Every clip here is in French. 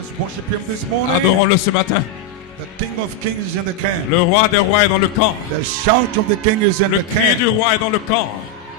Let's worship him this morning. Adorons-le ce matin. The King of Kings is in the camp. Le roi des rois est dans le camp. The shout of the King is in Le the cri du camp. roi est dans le camp.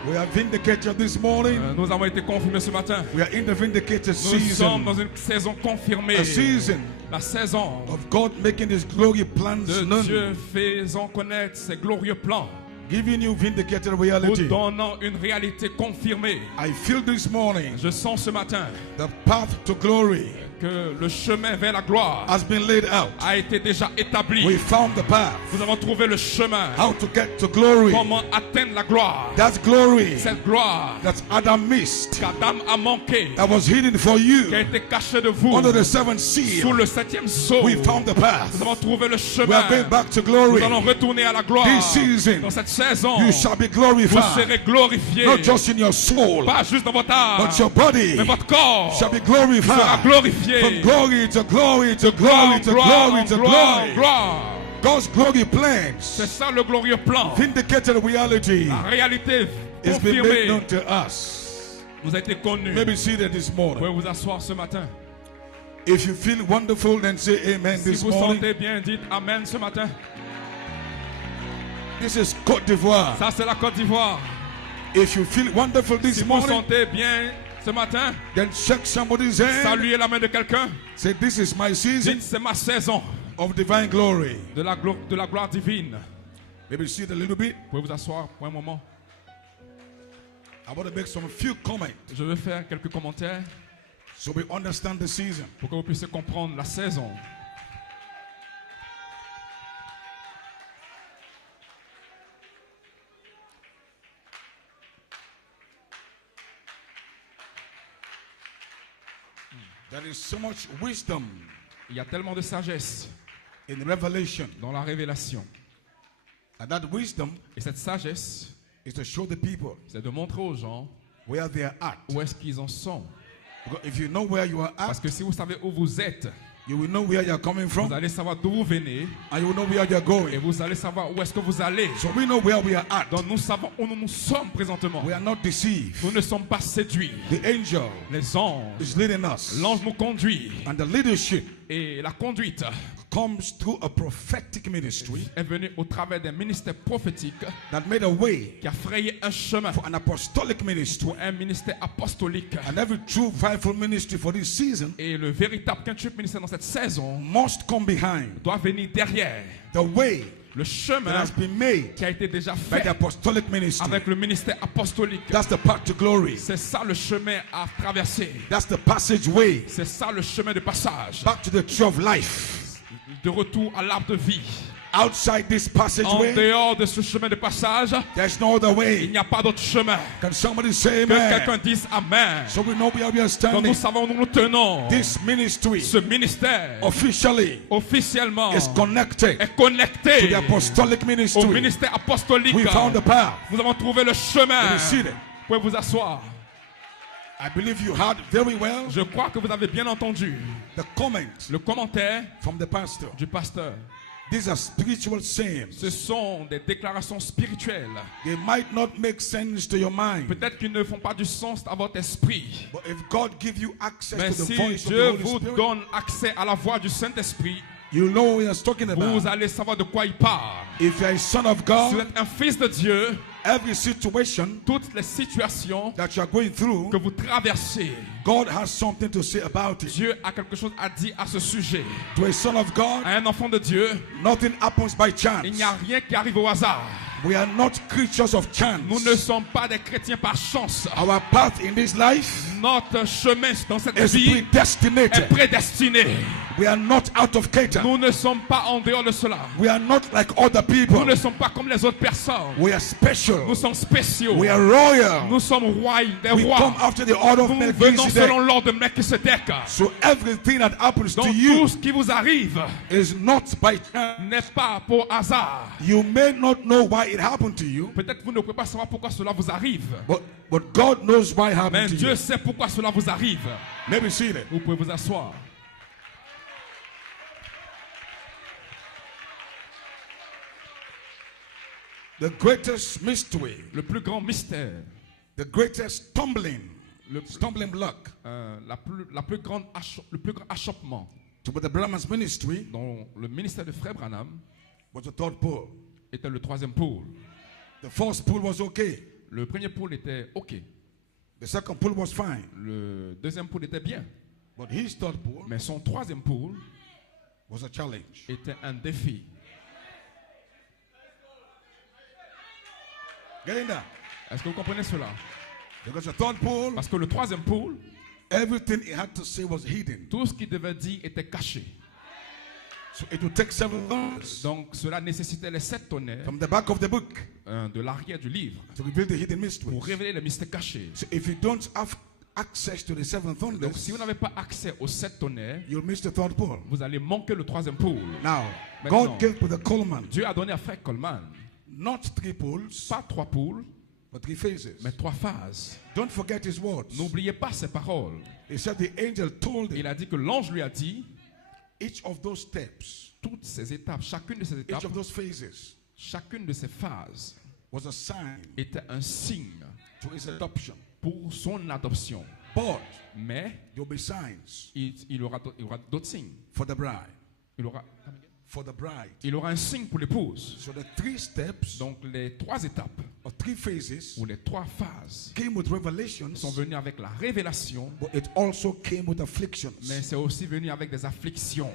We are vindicated this morning. Nous avons été confirmés ce matin. We are in the vindicated Nous sommes season. dans une saison confirmée. A season La saison of God making his glory plans de known. Dieu faisant connaître ses glorieux plans. Giving you vindicated Nous reality. donnant une réalité confirmée. I feel this morning Je sens ce matin the path to glory que le chemin vers la gloire has been laid out. a été déjà établi. We found the path. Nous avons trouvé le chemin. How to get to glory. Comment atteindre la gloire. That glory Cette gloire that Adam missed, qu'Adam a manqué, that was hidden for qui a you été cachée de vous under the seventh sous seal. le septième sceau. We found the path. Nous avons trouvé le We chemin. are going back to Nous glory. allons retourner à la gloire. This season, Dans cette saison, you shall be vous glorified. serez glorifiés. Not just in your soul, Pas juste dans votre âme, but your body mais votre corps shall be sera glorified. glorifié. From glory to glory to Gloire, glory to gloire, glory to gloire, glory. gloire. God's glory plans, C'est ça le glorieux plan. vindicated reality, La réalité has been made confirmée known to us. nous a été connue. Maybe seated this Vous morning. pouvez vous asseoir ce matin. If you feel wonderful, then say amen Si this vous morning. sentez bien, dites Amen ce matin. This is Côte d'Ivoire. Ça, c'est la Côte d'Ivoire. If you feel wonderful Si this vous morning, sentez bien ce matin, then shake somebody's hand. saluez la main de quelqu'un. Say, this is my season Dites, c'est ma saison of divine glory. de la gloire divine. Maybe sit a little bit. Vous pouvez vous asseoir pour un moment. I want to make some few comments Je vais faire quelques commentaires so we understand the season. pour que vous puissiez comprendre la saison. There is so much wisdom Il y a tellement de sagesse in Revelation. dans la révélation. And that wisdom Et cette sagesse, is to show the people c'est de montrer aux gens where they are at. où est-ce qu'ils en sont. Because if you know where you are Parce at, que si vous savez où vous êtes, you will know where you are coming vous from allez savoir d'où vous venez and you will know where you are et going. vous allez savoir où est-ce que vous allez. So we know where we are at. Donc nous savons où nous sommes présentement. We are not deceived. Nous ne sommes pas séduits. The angel Les anges, is leading us. l'ange nous conduit And the leadership et la conduite comes through a prophetic ministry est venue au travers d'un ministère prophétique that made a way qui a frayé un chemin for an apostolic ministry. pour un ministère apostolique. And every true fivefold ministry for this season Et le véritable quintuple ministère dans cette saison must come behind doit venir derrière the way le that chemin has been made qui a été déjà by the fait apostolic ministry. avec le ministère apostolique. That's the path to glory. C'est ça le chemin à traverser. That's the passageway C'est ça le chemin de passage. back to the tree of life. De retour à l'arbre de vie. Outside this En passageway, dehors de ce chemin de passage, there's no other il way. n'y a pas d'autre chemin. Can somebody say Que amen? quelqu'un dise Amen. So we know where we are Donc standing. nous savons où nous nous tenons. This ministry Ce ministère officially officiellement is connected est connecté to the apostolic au ministry. ministère apostolique. We found the path. Nous avons trouvé le chemin. You see it? Vous pouvez vous asseoir. I believe you heard very well Je crois que vous avez bien entendu the comment le commentaire from the pastor. du pasteur. These are spiritual sayings. Ce sont des déclarations spirituelles. They might not make sense to your mind, Peut-être qu'ils ne font pas du sens à votre esprit. but if God give you access Mais to the si voice of Dieu the Holy vous Spirit, donne accès à la voix du Saint-Esprit, you know what he's talking vous about. allez savoir de quoi il parle. If you're a son of Si vous God, êtes un fils de Dieu, every situation toutes les situations that you are going through, que vous traversez, God has something to say about it. Dieu a quelque chose à dire à ce sujet. To a son of God, À un enfant de Dieu, nothing happens by chance. il n'y a rien qui arrive au hasard. We are not creatures of chance. Nous ne sommes pas des chrétiens par chance. Our path in this life Notre chemin dans cette is vie est predestinated. prédestiné. We are not out of cater. Nous ne sommes pas en dehors de cela. We are not like other Nous people. ne sommes pas comme les autres personnes. We are special. Nous sommes spéciaux. We are royal. Nous sommes rois, des We come rois. after the order of Nous venons selon Melchizedek. l'ordre de Melchisedec. So everything that happens Donc to tout you ce qui vous arrive is not by chance. n'est pas pour hasard. You may not know why it happened to you, Peut-être vous ne pouvez pas savoir pourquoi cela vous arrive. but God knows why it Mais happened to Dieu you. sait pourquoi cela vous arrive. Let me see it. Vous pouvez vous asseoir. The greatest mystery, Le plus grand mystère, the greatest stumbling stumbling block le plus grand achoppement to the Branham's ministry dans le ministère de Frère Branham was the third pole. était le troisième pôle. The first pole was okay. Le premier pôle était OK. The second pole was fine. Le deuxième pôle était bien. But his third pole Mais son troisième pôle was a challenge. était un défi. Get in there. Est-ce que vous comprenez cela? Because the third pole, Parce que le troisième pôle, everything he had to say was hidden. tout ce qu'il devait dire était caché. So it would take 7 thunders Donc cela nécessitait les 7 tonnerres from the back of the book de l'arrière du livre to reveal the hidden pour mysteries. révéler les mystères cachés. So if you don't have access to the 7 Donc thunders, si vous n'avez pas accès aux 7 tonnerres, you'll miss the third pole. vous allez manquer le troisième pôle. Now, Maintenant. God gave to the Coleman Dieu a donné à Frère Coleman not 3 poles, pas 3 pôles, but 3 phases. mais 3 phases. Don't forget his words. N'oubliez pas ses paroles. He said the angel told Il him a dit que l'ange lui a dit each of those steps, toutes ces étapes, chacune de ces each étapes, of those phases chacune de ces phases was a sign était un signe to his adoption. pour son adoption. But Mais there'll be signs il aura d'autres signes. for the bride. Il aura un signe pour l'épouse. So the 3 steps Donc les 3 étapes or 3 phases ou les 3 phases came with revelations, sont venues avec la révélation, but it also came with afflictions. mais c'est aussi venu avec des afflictions.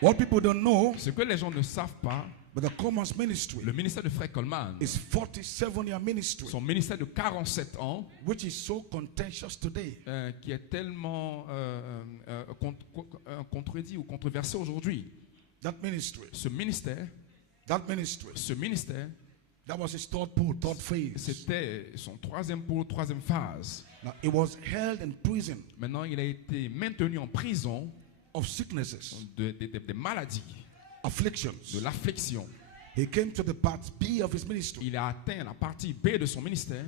What people don't know, Ce que les gens ne savent pas, but the Coleman's ministry le ministère de Frère Coleman, is 47-year ministry, son ministère de 47 ans, which is so contentious today. qui est tellement contredit ou controversé aujourd'hui. That ministry, Ce ministère, that was his third pole, third phase. c'était son troisième pôle, troisième phase. Now, he was held in prison Maintenant, il a été maintenu en prison of sicknesses, des maladies, afflictions. de l'affliction. He came to the part B of his ministry, Il a atteint la partie B de son ministère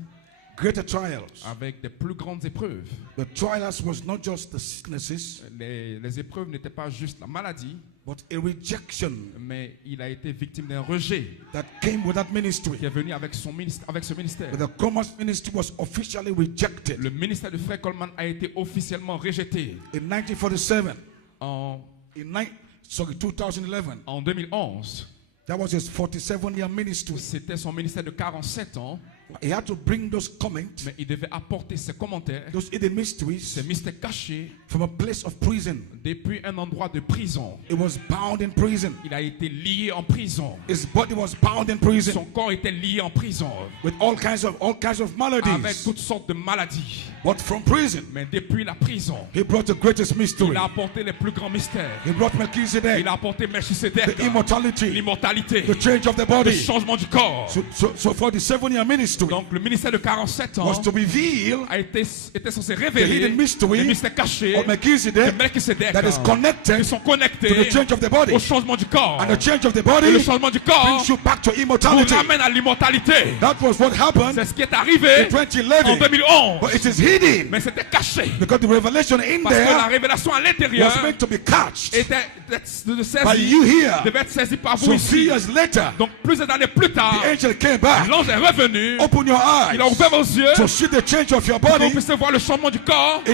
greater trials. avec des plus grandes épreuves. The trials was not just the sicknesses, Les épreuves n'étaient pas juste la maladie, but a rejection mais il a été victime d'un rejet that came with that ministry. qui est venu avec ce ministère. But the Coleman's ministry was officially rejected Le ministère de Frère Coleman a été officiellement rejeté in 1947. en 2011. En 2011, That was his 47-year ministry. c'était son ministère de 47 ans, He had to bring those comments, mais il devait apporter ses commentaires, those hidden mysteries, ses mystères cachés, from a place of prison. depuis un endroit de prison. He was bound in prison. Il a été lié en prison. His body was bound in prison Son corps était lié en prison, with all kinds of maladies. avec toutes sortes de maladies. But from prison, Mais depuis la prison, he brought the greatest mystery. il a apporté les plus grands mystères. He brought Melchizedek, Il a apporté Melchisedec, the immortality, l'immortalité, the change of the le body. changement du corps. So for the 7-year ministry Donc le ministère de 47 ans was to reveal était censé the révéler hidden mystery les mystères cachés of de Melchizedek Melchisedec that is qui connected sont to connectés the change of the body. au changement du corps. And the change of the Et body le changement du corps brings you back to nous immortality. ramène à l'immortalité. That was what happened C'est ce qui est in arrivé en 2011. 2011. But it is hidden Mais c'était caché. because the revelation in Parce que la there révélation à l'intérieur was meant to be catched était by saisie, you here. devait être saisie par vous So 3 ici. years later, Donc plusieurs années plus tard, the angel came back. l'ange est revenu. Open your eyes Il a ouvert vos yeux to see the change of your pour que vous body. puissiez voir le changement du corps. In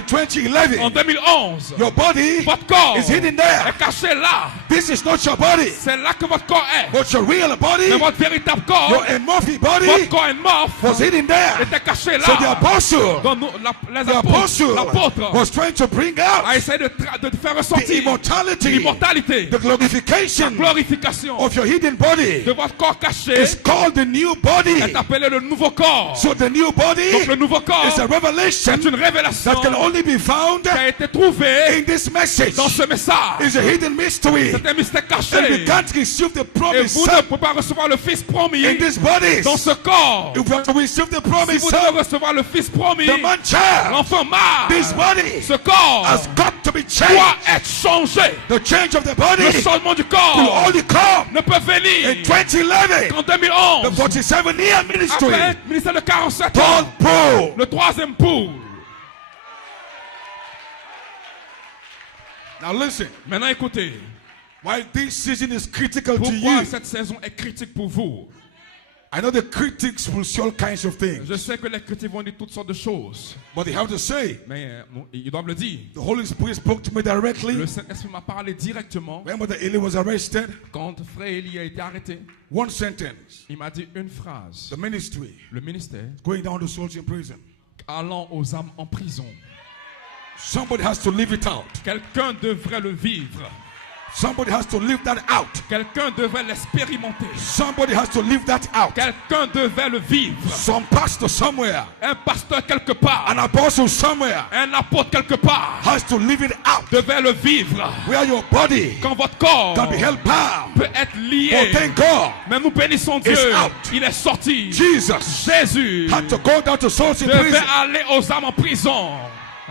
En 2011, 2011, your body votre corps is hidden there. est caché là. This is not your body, C'est là que votre corps est. but your real body, Mais votre véritable corps, your amorphic body, votre corps morphe, was hidden there. était caché So the là. apostle, Donc the apostle l'apôtre was trying to bring out a essayé de faire the ressortir immortality, l'immortalité, the glorification glorification of your hidden body. de votre corps caché It's called the new body. est appelé le nouveau corps. So the new body Donc le nouveau corps is a revelation c'est une révélation that can only be found qui a été trouvée in this message. dans ce message. It's a hidden mystery. C'est un mystère And we caché. can't receive the Et promised vous ne son pouvez pas recevoir le Fils promis in these bodies. dans ce corps. If we have to receive the Si promised vous devez son, recevoir le Fils promis, the man child, l'enfant mâle, this body ce corps has got to be doit changed. être changé. The change of the body Le changement du will corps only come ne peut venir in 2011. qu'en The 2011. 47-year ministry, Après le ministère de 47 third ans, pole. le troisième pôle. Now listen, Maintenant écoutez, why this season is critical to pourquoi you. cette saison est critique pour vous? I know the critics will say all kinds of things, Je sais que les critiques vont dire toutes sortes de choses. but they have to say, Mais ils doivent le dire. the Holy Spirit spoke to me directly. Le Saint-Esprit m'a parlé directement. When Mother Eli was arrested, Quand frère Élie a été arrêté, one sentence, il m'a dit une phrase. the ministry Le ministère going down to souls in prison. allant aux âmes en prison. Somebody has to live it out. Quelqu'un devrait le vivre. Somebody has to live that out. Quelqu'un devrait l'expérimenter. Somebody has to live that out. Quelqu'un devait le vivre. Some pastor somewhere, Un pasteur quelque part, an apostle somewhere, un apôtre quelque part, has to live it out. devait le vivre. Where your body Quand votre corps can be held bound. peut être Oh, lié. thank God. Mais nous bénissons Dieu. out. Il est sorti. Jesus Jésus had to go down to souls in devait prison aller aux âmes en prison.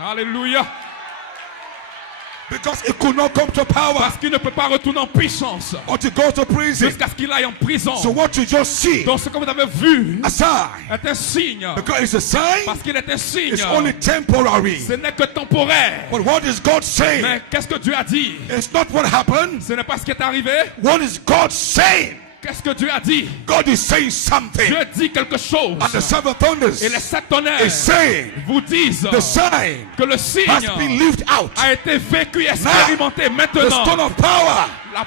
Alléluia. because he could not come to power Parce qu'il ne peut pas retourner en puissance until he goes to prison. jusqu'à ce qu'il aille en prison. So what you just see, Donc ce que vous avez vu a sign, est un signe. because it's a sign, Parce qu'il est un signe. it's only temporary. Ce n'est que temporaire. But what is God saying? Mais qu'est-ce que Dieu a dit? It's not what happened. Ce n'est pas ce qui est arrivé. What is God saying? Qu'est-ce que Dieu a dit? God is saying something. Dieu dit quelque chose. And the seven thunders Et les sept tonnerres is saying vous disent the sign que le signe has been lived out. a été vécu et expérimenté The maintenant. stone of power. La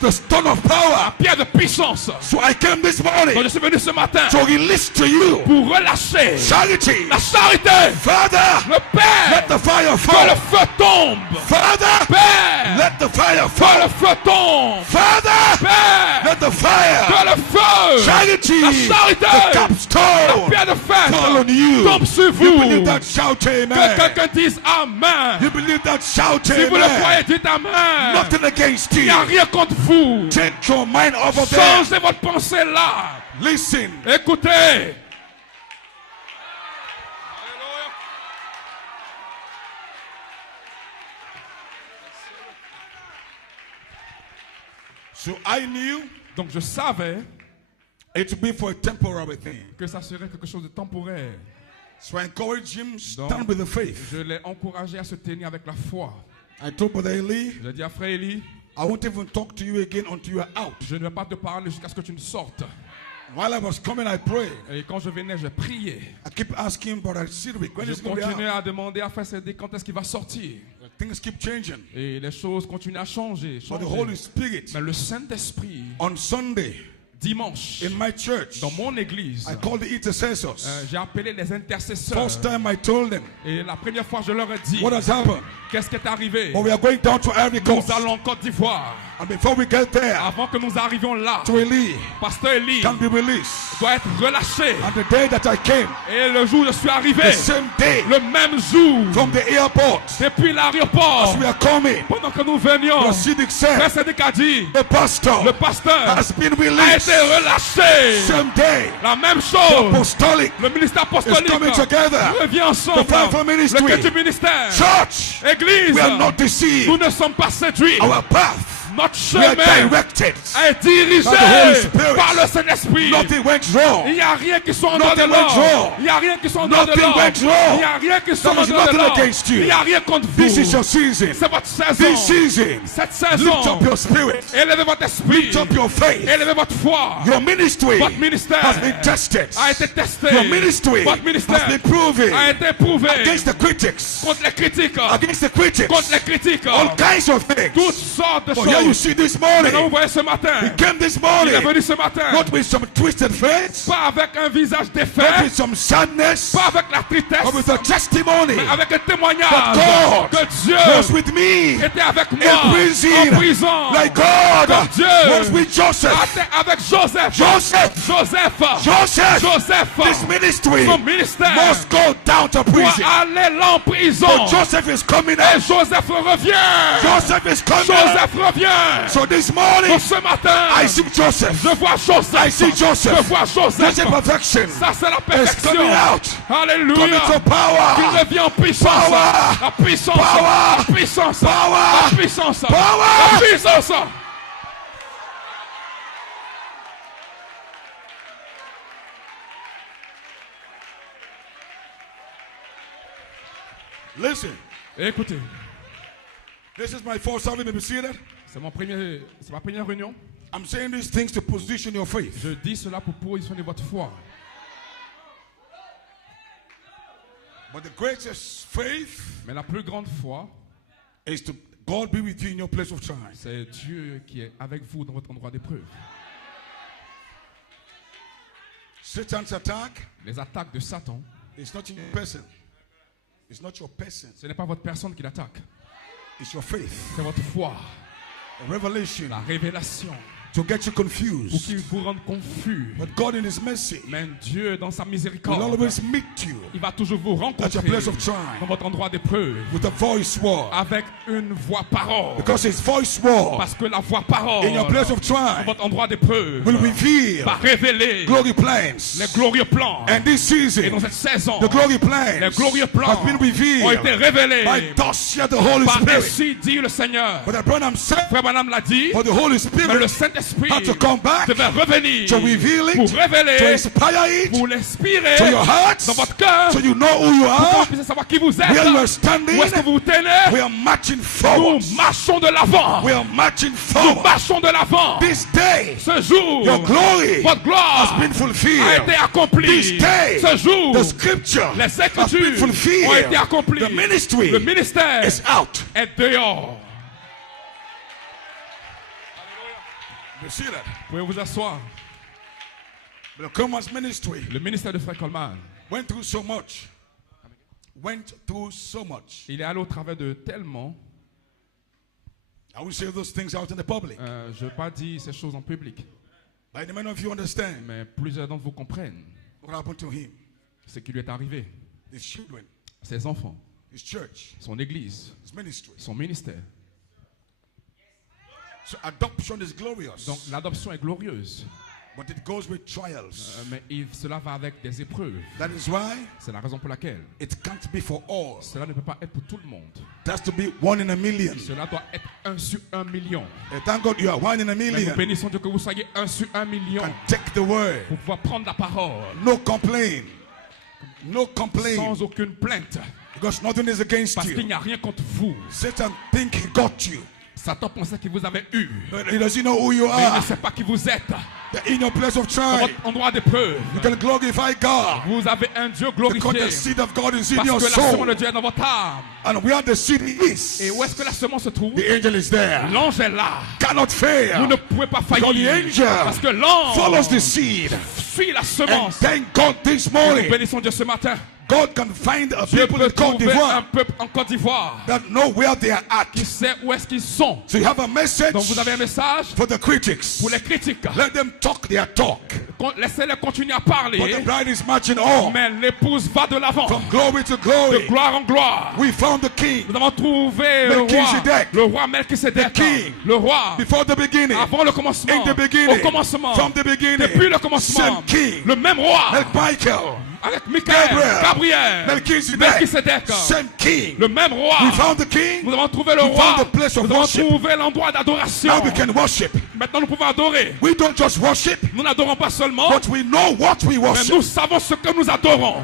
The stone of power. pierre de puissance. So I came this Donc morning je suis venu ce matin to release to you pour relâcher charity. la charité. Father, Le Père, let the fire que le fall. feu tombe. Father, Père, let the fire que le fall. feu tombe. Father, Père, let the fire, que le feu, charity, la charité, the la capstone pierre de fall fer on you. tombe sur You vous. believe that? Shout Que amen. quelqu'un dise Amen. You believe that? Shout Si vous le amen. croyez, dites Amen. Nothing against Il n'y a you. rien contre vous. Take your mind over there. Changez votre pensée là. Listen. Écoutez. So I knew Donc je savais it would be for a temporary thing. que ça serait quelque chose de temporaire. So I encouraged him, stand Donc, with the faith. Je l'ai encouragé à se tenir avec la foi. I told Brother Eli, J'ai dit à Frère Élie, I won't even talk to you again until you are out. je ne vais pas te parler jusqu'à ce que tu ne sortes. While I was coming, I prayed. Et quand je venais, j'ai prié. I keep asking Brother Cedric, when Je is going to be continuais out? à demander à Frère Cédric quand est-ce qu'il va sortir. Things keep changing. Et les choses continuent à changer. But the Holy Spirit, Mais le Saint-Esprit, on Sunday, dimanche, in my church, dans mon église, I called the intercessors. j'ai appelé les intercesseurs. First time I told them, Et la première fois, je leur ai dit, what has happened? qu'est-ce qui est arrivé? But we are going down to Ivory Nous Coast. allons en Côte d'Ivoire. And before we get there, Avant que nous arrivions là, to Eli Pasteur Élie can be released. doit être relâché. And the day that I came, Et le jour où je suis arrivé, the same day, le même jour, from the airport, depuis l'aéroport, as we are coming, pendant que nous venions, the Cedric Frère said, Cédric a dit, the pastor le pasteur has been a released. été relâché. Same day, La même the chose. apostolic Le ministère is coming apostolique together. revient ensemble. The fivefold ministry. Le culte du ministère. Church, Église, we are not nous deceived. ne sommes pas séduits. Our path, Notre we are chemin directed. est dirigé by the Holy Spirit. par le Saint-Esprit. Nothing went wrong. Il n'y a rien qui soit en dehors de Nothing went l'ordre. wrong. Il n'y a rien qui soit en dehors de Nothing l'ordre. went wrong. Il n'y a rien qui soit There en is dehors de nothing l'ordre. against you. Il n'y a rien contre vous. This is your season. C'est votre saison. This season, Cette lift saison, up your spirit. élevez votre esprit. Lift up your faith. Élevez votre foi. Your ministry Votre ministère has been tested. a été testé. Your ministry Votre ministère has been proven a été prouvé against the critics. contre les critiques. Against the critics. Contre les critiques. All kinds of things. Toutes sortes de But here you choses. see this Maintenant, vous morning, voyez ce matin. he came this Il morning, est venu ce matin. not with some twisted face, Pas avec un visage not défait. with some sadness, Pas avec la tristesse. but with a testimony Mais avec un témoignage that God que Dieu was with me était avec moi in prison, en prison. like God Comme Dieu was with Joseph. avec Joseph. Joseph. This ministry Son ministère must go down to doit prison. aller là en prison. But Joseph is coming Et out. Joseph revient. Joseph is coming out. Joseph revient. So this morning, Donc ce matin, I see Joseph. je vois Joseph. I see Joseph. Je vois Joseph. That's a perfection. Ça c'est la It's perfection. coming out. Alléluia. Coming to Il power. revient en puissance. Power. La puissance. Power. La puissance. Power. La puissance. Power. La puissance. Listen, Écoutez, this is my first service. Maybe see that. c'est ma première réunion. I'm saying these things to position your faith. Je dis cela pour positionner votre foi. But the greatest faith Mais la plus grande foi, is to God be with you in your place of trial. c'est Dieu qui est avec vous dans votre endroit d'épreuve. Satan's attack Les attaques de Satan, is not your person. It's not your person. ce n'est pas votre personne qui l'attaque, It's your faith. c'est votre foi, A revelation la révélation, to get you pour confused. qu'il vous rende confus. But God in His mercy Mais Dieu, dans sa will miséricorde, always meet you il va toujours vous at your rencontrer place of dans trial votre endroit d'épreuve with a voice word. avec une voix parole. Because His voice word Parce que la voix parole in your place of dans trial votre endroit d'épreuve will reveal va révéler glory plans. les glorieux plans. And this Et season, dans cette saison, the glory les plans glorieux plans have been ont été revealed révélés by thus saith the Holy par Spirit. ainsi dit le Seigneur. But Abraham said, Frère Branham l'a dit, for the Holy mais le Spirit Saint-Esprit had to come back devait revenir to reveal it, pour to révéler, inspire it pour l'inspirer to your hearts, dans votre cœur, so you know who you pour que vous are, puissiez savoir qui vous êtes, where you are où standing. est-ce que vous vous tenez. We are marching forward. Nous marchons de l'avant. We are marching Nous forward. marchons de l'avant. This day, Ce jour, your glory votre gloire has been a fulfilled. été accomplie. This day, Ce jour, the scripture les has been Écritures ont été fulfilled. accomplies. The ministry Le ministère is out. est dehors. You see that? Vous pouvez vous asseoir. The Coleman's ministry Le ministère de Frère Coleman, went through so much. Went through so much. il est allé au travers de tellement. I will say those things out in the public. Je ne vais pas dire ces choses en public, But the many of you understand mais plusieurs d'entre vous comprennent what happened to him, ce qui lui est arrivé. his children, Ses enfants, his church, son église, his ministry. son ministère. So adoption is glorious. Donc l'adoption est glorieuse, But it goes with trials. mais cela va avec des épreuves. That is why C'est la raison pour laquelle it can't be for all. cela ne peut pas être pour tout le monde. It has to be 1 in a million. Cela doit être 1 sur 1 million. And thank God you are 1 in a Mais nous million. bénissons Dieu que vous soyez 1 sur 1 million And take the word. pour pouvoir prendre la parole No complaint. No complaint. sans aucune plainte. Because nothing is against Parce qu'il you. n'y a rien contre vous. Satan think he got you. Satan pensait qu'il vous avait eu. But he doesn't know who you Mais il ne are. sait pas qui vous êtes. In your place of Dans trial, votre endroit d'épreuve, you can glorify God. vous avez un Dieu Because glorifié. the seed of God is in Parce your que la semence soul. de Dieu est dans votre âme. And where the seed is, Et où est-ce que la semence se trouve? the angel is there. L'ange est là. Cannot Vous ne fail. pouvez pas Because the faillir. angel Parce que l'ange follows the seed. suit la And semence. thank God this Nous morning, bénissons Dieu ce matin. God can find a Dieu people in peut Côte trouver un d'Ivoire peuple en Côte d'Ivoire that know where they are at. qui sait où est-ce qu'ils sont. So you have a message Donc vous avez un message for the critics. pour les critiques. Let them talk their talk. Laissez-les continuer à But the parler. bride is marching on Mais l'épouse va de l'avant. from glory to De glory. gloire en gloire. We found the king Nous avons trouvé Melchizedek. le roi Melchisedec. The king. Le roi. before the beginning. Avant le commencement. In the beginning. Au commencement. From the beginning. Depuis le commencement. Same king. Le même roi. Michael. Avec Michael. Gabriel. Melchisedec. Same king. Le même roi. We found the king. Nous avons trouvé le We roi. found the place of Nous avons worship. trouvé l'endroit d'adoration. Now we can worship. Maintenant nous pouvons adorer. We don't just worship, Nous n'adorons pas seulement, but we know what we mais worship. nous savons ce que nous adorons.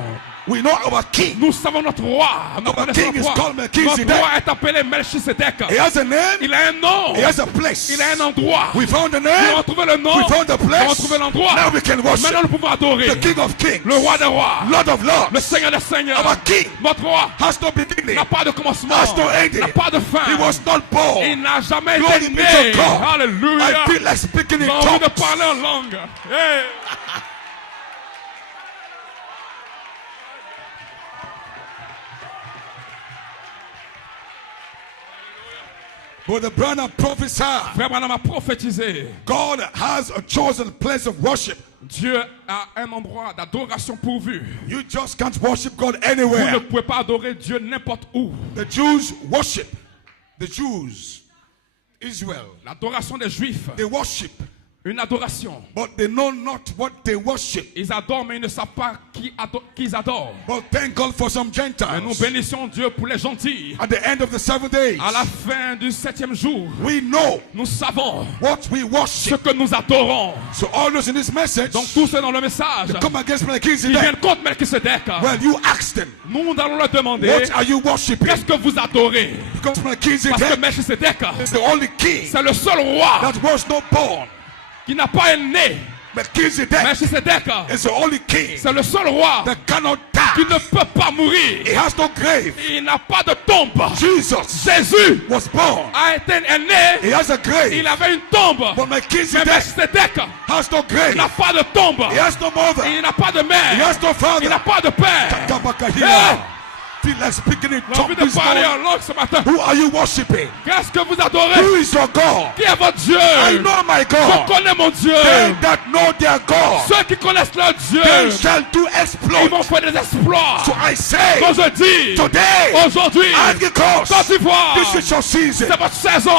We know our king. Nous savons notre roi. Nous Our connaissons king is notre called roi. Melchizedek. Notre roi est appelé Melchisedec. He has a name. Il a un nom. He has a place. Il a un endroit. We found the Nous avons name. trouvé le nom. We found the Nous avons place. trouvé l'endroit. Now we can worship. Maintenant nous pouvons adorer. The King of Kings. Le roi des rois. Lord of Le Lords. Seigneur des seigneurs. Our king Notre roi has no beginning. n'a pas de commencement. Has no ending. N'a pas de fin. He was not born. Il n'a jamais Glory été be né. to God. Alléluia. I feel like speaking in J'ai envie de tongues. parler en langue. Hey. But the brother prophesied. Frère Branham a prophétisé. God has a chosen place of worship. Dieu a un endroit d'adoration pourvu. You just can't worship God Vous ne anywhere. pouvez pas adorer Dieu n'importe où. The Jews worship. The Jews, Israel, L'adoration des Juifs, they worship, une adoration. but they know not what they worship. Ils adorent, mais ils ne savent pas qui ils adorent. But thank God for some Mais nous Gentiles. bénissons Dieu pour les gentils. At the end of the 7 days, À la fin du 7e jour, we know nous savons what we ce worship. que nous adorons. So all those in this message Donc tous ceux dans le message come against qui Melchizedek. viennent contre Melchisedec, Well, you ask them, nous allons leur demander what are you worshiping? qu'est-ce que vous adorez. Because Parce que Melchizedek Melchisedec, is the only king c'est le seul roi that was not born. qui n'a pas un nez. Melchizedek Melchizedek, is the only king c'est le seul roi that cannot qui die. ne peut pas mourir. He has no grave. Il n'a pas de tombe. Jesus Jésus was born. a été né. He has a grave. Il avait une tombe. But Mais Melchizedek Melchizedek has no grave. n'a pas de tombe. He has no mother. Il n'a pas de He mère. has no Il n'a father. pas de père. Kabakahia. Feel like speaking in J'ai envie tongues de this parler morning. en langue ce matin. Who are you worshiping? Qu'est-ce que vous adorez? Who is your God? Qui est votre Dieu? I know my Je God. connais mon Dieu. They that know their God, Ceux qui connaissent leur Dieu, they shall do ils exploits. vont faire des exploits. So I say, Quand je dis today, aujourd'hui, and because Côte d'Ivoire, this is your season c'est votre saison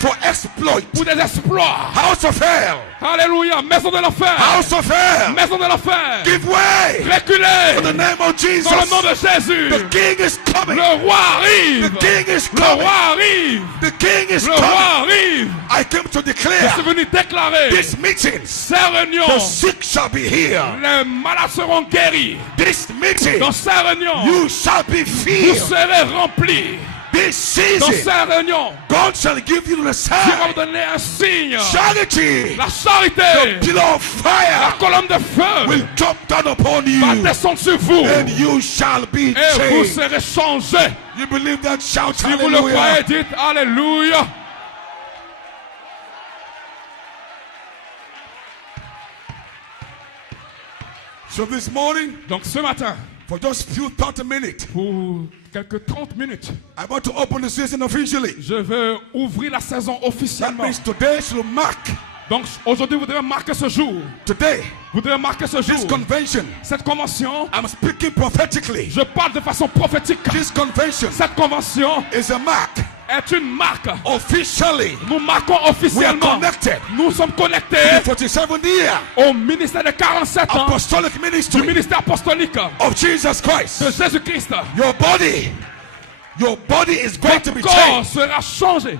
for exploit, pour des exploits. House of hell, Alléluia, maison de l'enfer. house of hell, Maison de l'enfer. give way Reculez in the name of Jesus. dans le nom de Jésus. The King is coming. Le roi arrive. The King is Le coming. roi arrive. The King is Le coming. roi arrive. I came to Je declare suis venu déclarer this meeting. ces The réunions. sick shall be healed. Les malades seront guéris. This meeting, Dans ces réunions, you shall be vous filled. serez remplis. This Dans season, ces réunions, God shall give you the Dieu va sign. vous donner un signe. Charity, La charité, pillar of la fire colonne de feu will drop down upon you, va descendre sur vous. and you shall be Et vous changed. serez changés. You believe that? Shout Si vous le croyez, hallelujah. dites Alléluia. So this morning, Donc ce matin, for just few 30 minutes, pour quelques 30 minutes, I want to open the season officially. je vais ouvrir la saison That officiellement. means today should mark. Donc aujourd'hui, vous devez marquer ce jour. Today, Vous devez marquer ce this jour. convention, Cette convention, I'm speaking prophetically. je parle de façon prophétique. This convention Cette convention is a mark. est une marque. Officially, Nous marquons we are officiellement. connected Nous sommes to connectés the 47th year au ministère de 47 ans apostolic du ministry ministère apostolique of Jesus Christ. de Jésus-Christ. Your body is going to be Votre corps changed. sera changé.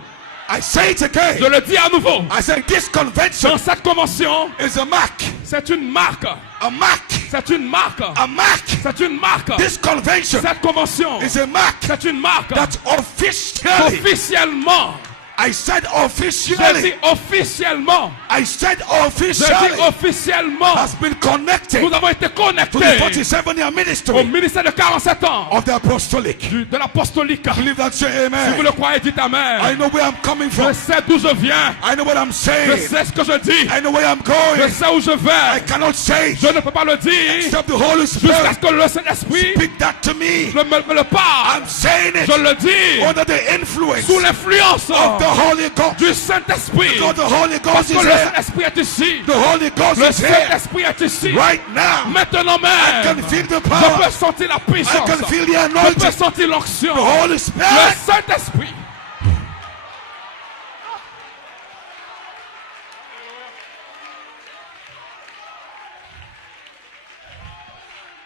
I say it Je again. le dis à nouveau. I say this convention Dans cette convention, is a mark. c'est une marque. A mark. C'est une marque. A mark. C'est une marque. This convention Cette convention, is a mark c'est une marque. that officially, Officiellement, I said je dis officially, officiellement, I said je dis officially, officiellement, has been connected nous avons été to the connectés 47-year au ministry ministère de 47 ans of the apostolic. de l'apostolique. Believe that, say Si vous amen. le croyez, dites I Amen. know where I'm coming Je from. sais d'où je viens. I know what I'm Je saying. sais ce que je dis. I know where I'm Je going. sais où je I vais. cannot say it Je ne peux pas le dire except the Holy jusqu'à Spirit ce que le Saint-Esprit speak that to me. me le parle. I'm saying Je it le dis under the influence sous l'influence of the Holy Ghost. du Saint-Esprit. Because the Holy Parce Ghost que is le here. Saint-Esprit est ici. The Holy Ghost Le is here Saint-Esprit est ici. right now. Maintenant I même, can feel the je power. peux sentir la I puissance. can feel the Je peux anointing. sentir l'onction. The Holy Le Spirit. Saint-Esprit.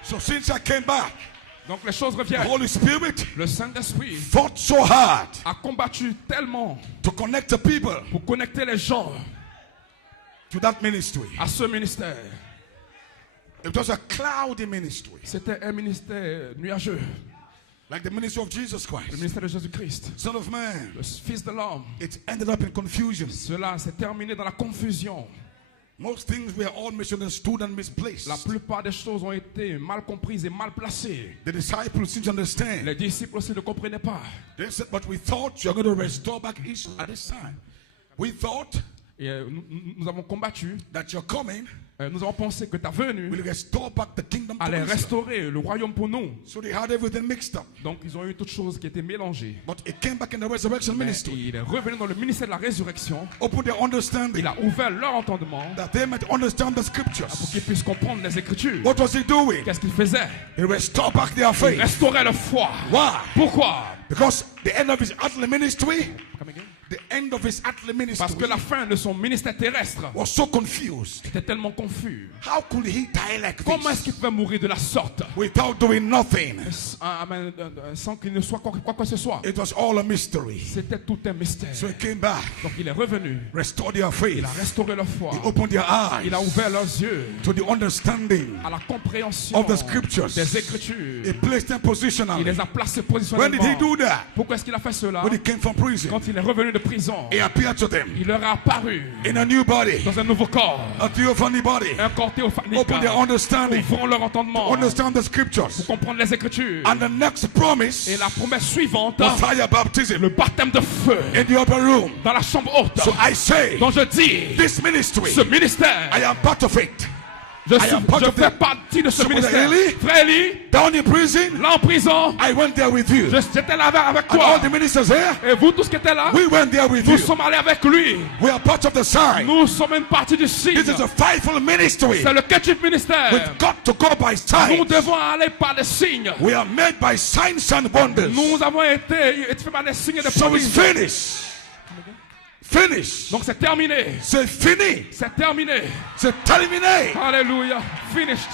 So since I came back, Donc les choses the reviennent. Holy Spirit Le Saint-Esprit fought so hard a combattu tellement to connect the people pour connecter les gens to that ministry. à ce ministère. It was a cloudy ministry, C'était un ministère nuageux. like the ministry of Jesus Le Christ, ministère de Jésus-Christ, Son of Man. le Fils de l'homme. It ended up in confusion. Cela s'est terminé dans la confusion. Most things were all misunderstood and misplaced. La plupart des choses ont été mal comprises et mal placées. The disciples didn't understand. Les disciples aussi ne comprenaient pas. They said, but we thought you're going to restore back Israel at this time. We thought Et nous avons combattu. that you're coming Nous avons pensé que ta venue will restore back the kingdom to allait Israel. restaurer le royaume pour nous. So they had everything mixed up. Donc ils ont eu toutes choses qui étaient mélangées. But it came back in the resurrection Mais ministry. il est revenu dans le ministère de la résurrection. Open their understanding Il a ouvert leur entendement that they might understand the pour scriptures. qu'ils puissent comprendre les Écritures. What was he doing? Qu'est-ce qu'il faisait? He restored back their Il faith. restaurait le foi. Why? Pourquoi? Because the end of his earthly ministry, Come again? the end of his earthly Parce que ministry la fin de son ministère terrestre was so confused. était tellement confus. How could he die like Comment est-ce this qu'il pouvait mourir de la sorte without doing nothing? sans qu'il ne soit quoi que ce soit? It was all a mystery. C'était tout un mystère. So he came back, Donc il est revenu. restored their Il faith, a restauré leur foi. he opened their Il a eyes ouvert leurs yeux to the understanding à la compréhension of the scriptures. des Écritures. He placed them Il positionally. les a placés When did he positionnellement. do that? Pourquoi est-ce qu'il a fait cela? When he came from prison. Quand il est revenu de prison. He appeared to them Il leur a apparu in a new body, dans un nouveau corps, a theophany body. un corps théophanique. Open their understanding, Ouvrons leur entendement understand the pour scriptures. comprendre les Écritures. And the next promise Et la promesse suivante, was fire baptism le baptême de feu in the upper room. dans la chambre haute. So I say, Donc je dis, this ministry, ce ministère, I am part of it. je am part of fais the- partie de ce So Brother ministère. Eli, Frère Eli, Down in prison, là en prison, I went there with you. j'étais là avec And all toi. the ministers here, Et vous tous qui étiez là, we went there with nous you. sommes allés avec lui. We are part of the sign. Nous sommes une partie du signe. This is a fivefold ministry. C'est le ketchup ministère. We've got to go by Nous signs. devons aller par des signes. We are made by signs and wonders. Nous avons été faits par des signes et des So it's prodiges. finished. Finished. Donc c'est terminé. C'est fini. C'est terminé. C'est terminé. Alléluia. Finished.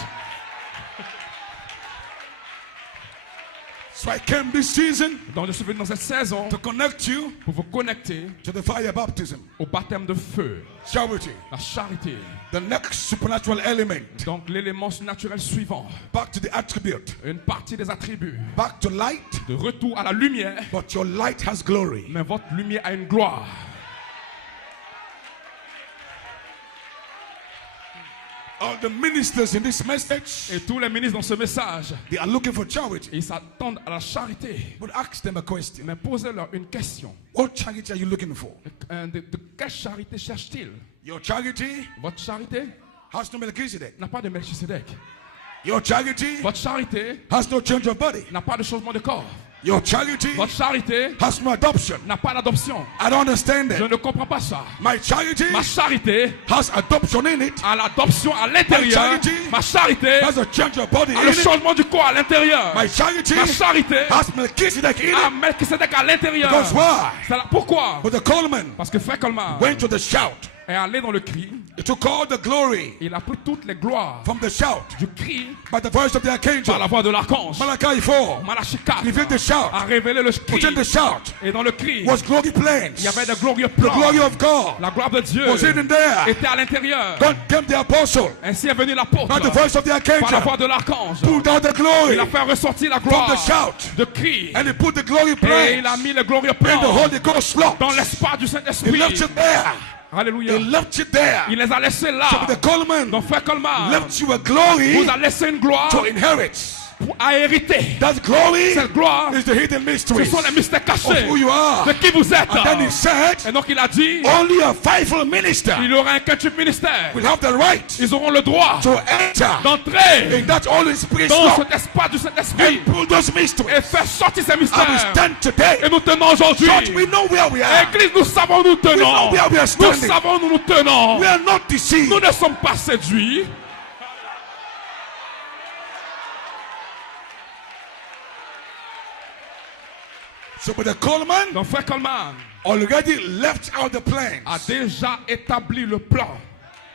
So I came this season Donc je suis venu dans cette saison to connect you pour vous connecter to the fire baptism. au baptême de feu, Charity. la charité. The next supernatural element. Donc l'élément naturel suivant, Back to the attribute. une partie des attributs, Back to light. de retour à la lumière, But your light has glory. mais votre lumière a une gloire. All the ministers in this message, Et tous les ministres dans ce message, they are looking for charity. ils s'attendent à la charité. But ask them a question. Mais posez-leur une question. What charity are you looking for? De quelle charité cherche-t-il? Your charity Votre charité has no Melchizedek. n'a pas de Melchisedec. Your charity Votre charité has no change of body. n'a pas de changement de corps. Your charity Votre charité has no adoption. n'a pas d'adoption. I don't understand Je it. ne comprends pas ça. My charity Ma charité has adoption in it. a l'adoption à l'intérieur. charity Ma charité Has a change of body a in le it. changement du corps à l'intérieur. My charity Ma charité has Melchizedek in a it. Melchisedec à l'intérieur. Because why? Pourquoi? But the Coleman Parce que Frère Colmar went to the shout. est allé dans le cri. He took all the glory Il a pris toutes les gloires from the shout du cri by the voice of the par archangel. la voix de l'archange. Malachi 4 Malachi 4 revealed the shout. a révélé le cri. Within the shout Et dans le cri, was glory plans. il y avait de glorieux The plans. glory of God La gloire de Dieu was hidden there. était à l'intérieur. God came the apostle Ainsi est venu l'apôtre by the voice of the par la archangel. voix de l'archange. Pulled out the glory Il a fait ressortir la from gloire the shout. de cri. And he put the glory Et il a plans mis le glorieux in plan the Holy Ghost slot. dans l'espace du He Saint-Esprit. left it there. Alléluia. He left it there. Il les a laissés là. So the Coleman Donc Frère Colmar left you a glory vous a laissé une gloire to inherit. à hériter. That glory Cette gloire, is the hidden ce mysteries sont les mystères of cachés who you are. de qui vous êtes. And then he Et said, donc il a dit, only a fivefold minister il aura un quintuple ministère. will have the right Ils auront le droit to enter d'entrer in that Holy Spirit dans slot cet espace du Saint-Esprit and pull those mysteries. et faire sortir ces And we mystères. stand today. Et nous tenons aujourd'hui. Church, we know where we are. Église, nous savons où nous tenons. We know where we are Nous standing. savons où nous nous tenons. We are not deceived. Nous ne sommes pas séduits. So, but the Coleman Donc Frère Colmar already left out the a plans. déjà établi le plan.